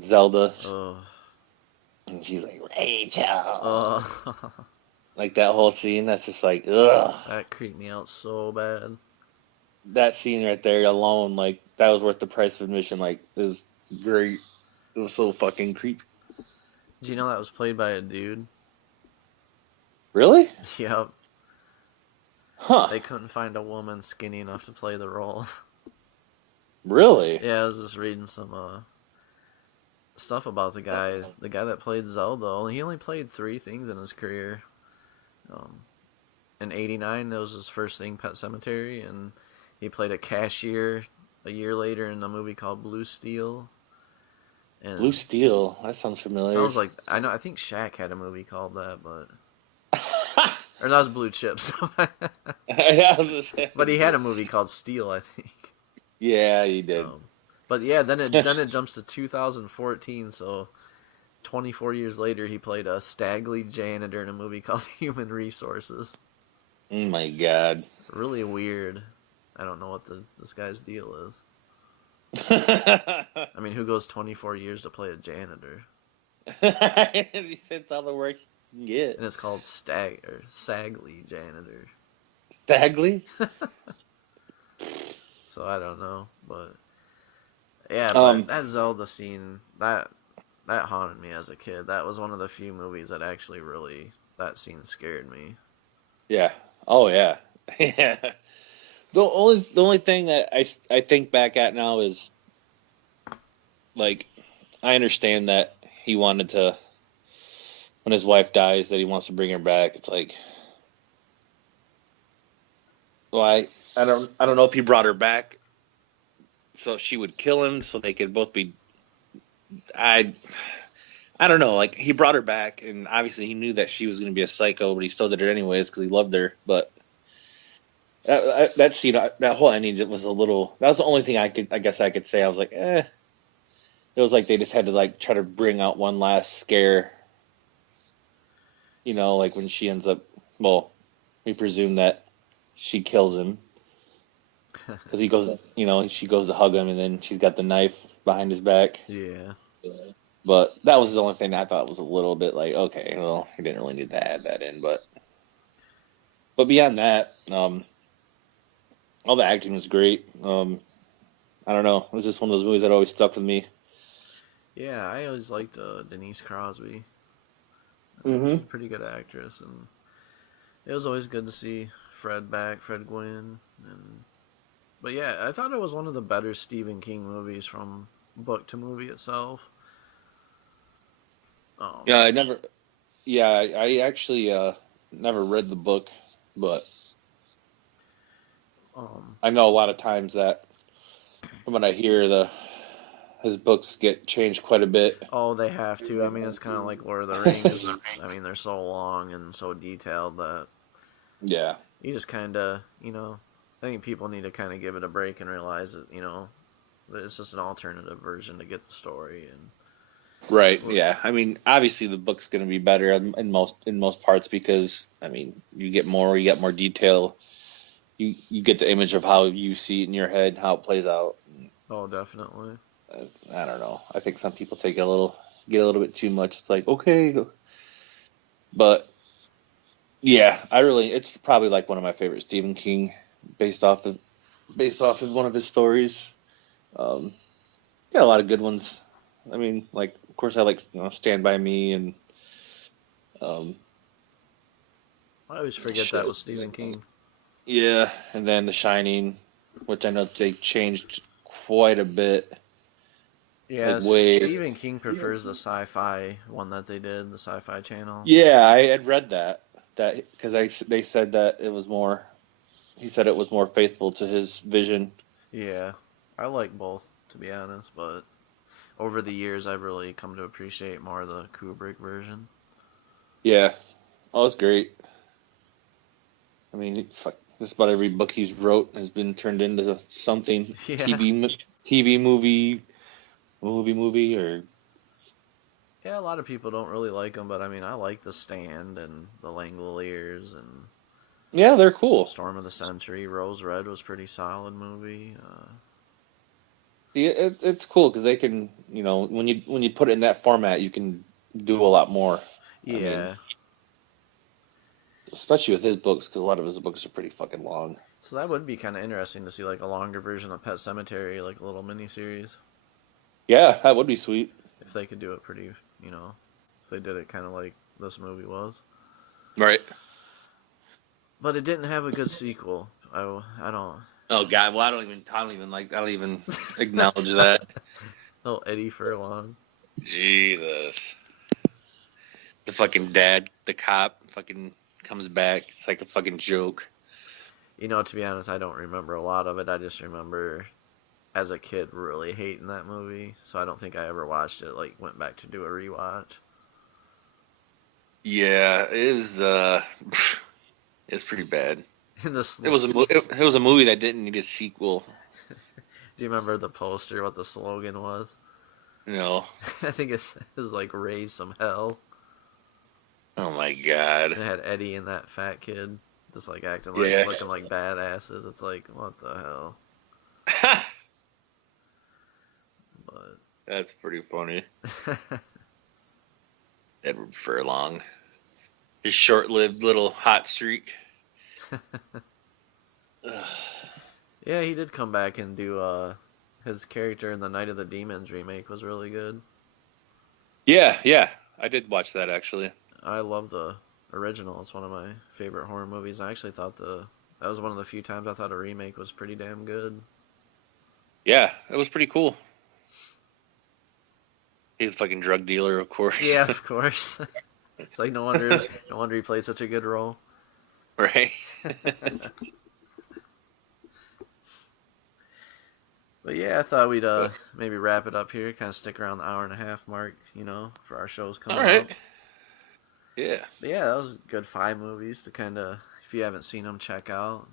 Zelda, Oh. and she's like Rachel, Oh. like that whole scene. That's just like ugh. That creeped me out so bad. That scene right there alone, like that was worth the price of admission. Like it was great. It was so fucking creepy. Did you know that was played by a dude? Really? Yep. Huh. They couldn't find a woman skinny enough to play the role. Really? Yeah, I was just reading some stuff about the guy that played Zelda. He only played three things in his career. Um, in '89, that was his first thing, Pet Cemetery, and he played a cashier a year later in a movie called Blue Steel. Blue And Steel. That sounds familiar. sounds like I know. I think Shaq had a movie called that, but or that was Blue Chips. Yeah, I was just saying, But he had a movie called Steel, I think. yeah, you did. But yeah, then it jumps to 2014. So 24 years later, he played a Stagley janitor in a movie called Human Resources. Oh my God. Really weird. I don't know what this guy's deal is. I mean, who goes 24 years to play a janitor? He sends all the work he can get. And it's called Sagley janitor. Stagley? So I don't know, but yeah, but Um, that Zelda scene that haunted me as a kid. That was one of the few movies that actually really that scene scared me. yeah. Oh yeah. Yeah. The only thing that I think back at now is like I understand that he wanted to when his wife dies that he wants to bring her back. It's like why I don't know if he brought her back so she would kill him so they could both be I I don't know. Like he brought her back, and obviously he knew that she was going to be a psycho, but he still did it anyways because he loved her. But that scene, that whole ending, it was a little. That was the only thing I guess I could say. I was like, eh. It was like they just had to like try to bring out one last scare. Like when she ends up. Well, we presume that she kills him because he goes. She goes to hug him, and then she's got the knife behind his back. Yeah. But that was the only thing I thought was a little bit like, okay, well, he didn't really need to add that in, but beyond that, all the acting was great. I don't know, it was just one of those movies that always stuck with me. Yeah, I always liked Denise Crosby. She's Mm-hmm. a pretty good actress, and it was always good to see Fred back, Fred Gwynn, and but yeah, I thought it was one of the better Stephen King movies from book to movie itself. Yeah, Um, I never. Yeah, I actually never read the book, but um, I know a lot of times that from what I hear, the his books get changed quite a bit. oh, they have to. I mean, it's kind of like Lord of the Rings. I mean, they're so long and so detailed that Yeah. you just kind of, I think people need to kind of give it a break and realize that, that it's just an alternative version to get the story. And Right. Yeah. I mean, obviously the book's going to be better in most parts because I mean, you get more detail. You get the image of how you see it in your head, how it plays out. oh, definitely. I don't know. I think some people get a little bit too much. It's like, okay, but yeah, it's probably like one of my favorite Stephen King based off of one of his stories. Um, got a lot of good ones. I mean, like, of course, I like Stand by Me and um, I always forget that shit. was Stephen King. Yeah, and then The Shining, which I know they changed quite a bit, like Yeah, way. Stephen King prefers the sci-fi one that they did, the Sci-Fi Channel. Yeah, I had read that because they said that it was more. He said it was more faithful to his vision. Yeah, I like both, to be honest, but over the years I've really come to appreciate more the Kubrick version. Yeah, oh, it's great. I mean, fuck, just about every book he's wrote has been turned into something Yeah. TV movie, or Yeah, a lot of people don't really like them, but I mean, I like The Stand and The Langoliers and yeah, they're cool. Storm of the Century. Rose Red was pretty solid movie. Yeah, it's cool because they can, when you put it in that format, you can do a lot more. I mean, Yeah, especially with his books, because a lot of his books are pretty fucking long. so that would be kind of interesting to see like a longer version of Pet Cemetery, like a little mini series, Yeah, that would be sweet. if they could do it pretty, if they did it kind of like this movie was. Right. But it didn't have a good sequel. I don't. Oh God, well I don't even acknowledge that. Oh, Eddie Furlong. Jesus, the fucking dad, the cop, fucking comes back. It's like a fucking joke. You know, to be honest, I don't remember a lot of it. I just remember as a kid really hating that movie, so I don't think I ever watched it. Like went back to do a rewatch. Yeah, it was it's pretty bad. In the It was it was a movie that didn't need a sequel. do you remember the poster? What the slogan was? You know. I think it was like "Raise some hell." Oh my God. And it had Eddie and that fat kid just like acting like Yeah. looking like badasses. It's like what the hell? But That's pretty funny. Edward Furlong. His short-lived little hot streak. yeah, he did come back and do his character in the Night of the Demons remake was really good. Yeah, yeah. I did watch that actually. I love the original. It's one of my favorite horror movies. I actually thought that was one of the few times I thought a remake was pretty damn good. Yeah, it was pretty cool. He's a fucking drug dealer, of course. Yeah, of course. It's like no wonder he played such a good role. Right? But yeah, I thought we'd maybe wrap it up here, kind of stick around the hour and a half mark, for our shows coming All right. up. Yeah. But yeah, that was good 5 movies to kind of, if you haven't seen them, check out.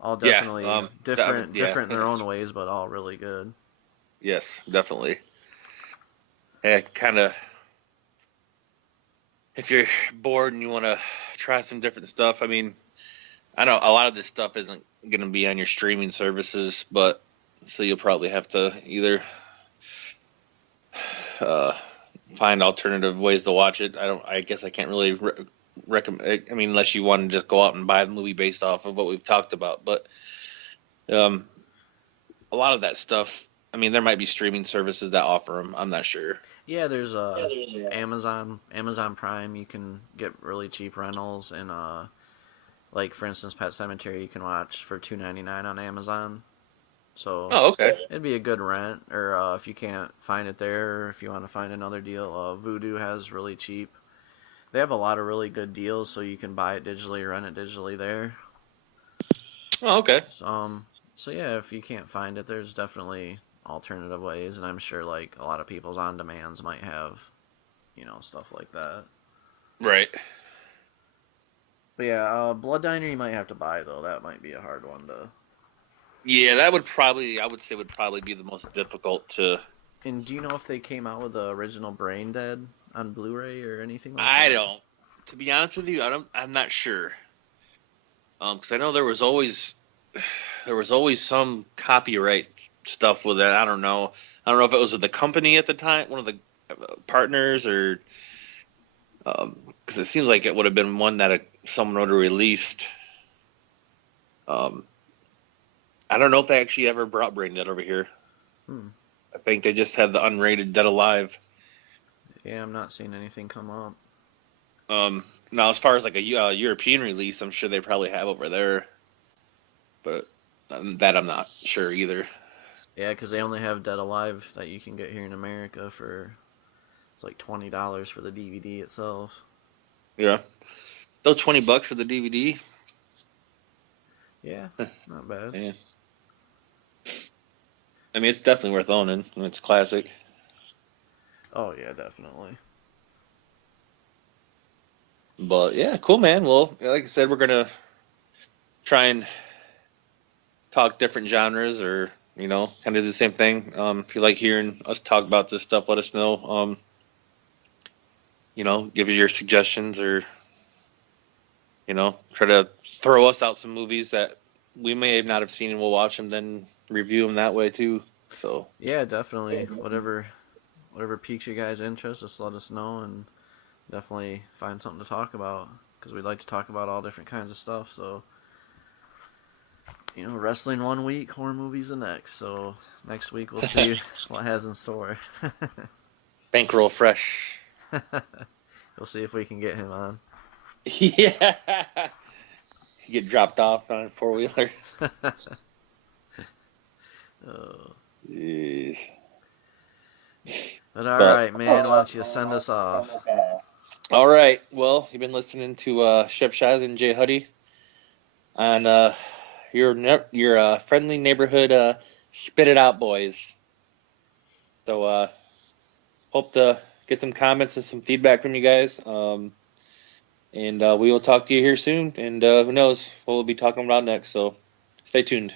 All definitely different in their own ways, but all really good. Yes, definitely. Yeah, kind of. If you're bored and you want to try some different stuff, I mean, I know a lot of this stuff isn't going to be on your streaming services, but so you'll probably have to either find alternative ways to watch it. I guess I can't really recommend. I mean, unless you want to just go out and buy the movie based off of what we've talked about, but a lot of that stuff. I mean, there might be streaming services that offer them. I'm not sure. Yeah, there's Amazon Prime. You can get really cheap rentals, and like for instance, Pet Sematary you can watch for $2.99 on Amazon. So Oh, okay. it'd be a good rent, or if you can't find it there, or if you want to find another deal, Vudu has really cheap. They have a lot of really good deals, so you can buy it digitally, or rent it digitally there. Oh, okay. So yeah, if you can't find it, there's definitely alternative ways, and I'm sure like a lot of people's on demands might have, stuff like that. Right. But yeah, Blood Diner you might have to buy though. That might be a hard one to. Yeah, that would probably, I would say, would probably be the most difficult to. And do you know if they came out with the original Brain Dead on Blu-ray or anything like I that? don't. To be honest with you, I'm not sure. Because I know there was always some copyright stuff with it. I don't know. I don't know if it was with the company at the time, one of the partners, or because it seems like it would have been one that someone would have released. I don't know if they actually ever brought Brain Dead over here. Hmm. I think they just had the unrated Dead Alive. Yeah, I'm not seeing anything come up. Now, as far as like a European release, I'm sure they probably have over there, but that I'm not sure either. Yeah, because they only have Dead Alive that you can get here in America for it's like $20 for the DVD itself. Yeah, still $20 for the DVD. Yeah, not bad. Yeah. I mean, it's definitely worth owning. It's classic. Oh yeah, definitely. But yeah, cool, man. Well, like I said, we're gonna try and talk different genres, or kind of do the same thing. If you like hearing us talk about this stuff, let us know. Give us your suggestions, or try to throw us out some movies that we may not have seen, and we'll watch them, then review them that way too. So Yeah, definitely. Whatever piques your guys' interest, just let us know, and definitely find something to talk about because we'd like to talk about all different kinds of stuff. So, wrestling one week, horror movies the next. So next week we'll see what has in store. Bankroll Fresh. We'll see if we can get him on. Yeah. You get dropped off on a 4-wheeler. Oh. Jeez. But all But right, man. Why don't you send us off? all right. Well, you've been listening to Chef Shaz and Jay Huddy on your friendly neighborhood Spit It Out Boys. So hope to get some comments and some feedback from you guys. And we will talk to you here soon. And who knows what we'll be talking about next. So stay tuned.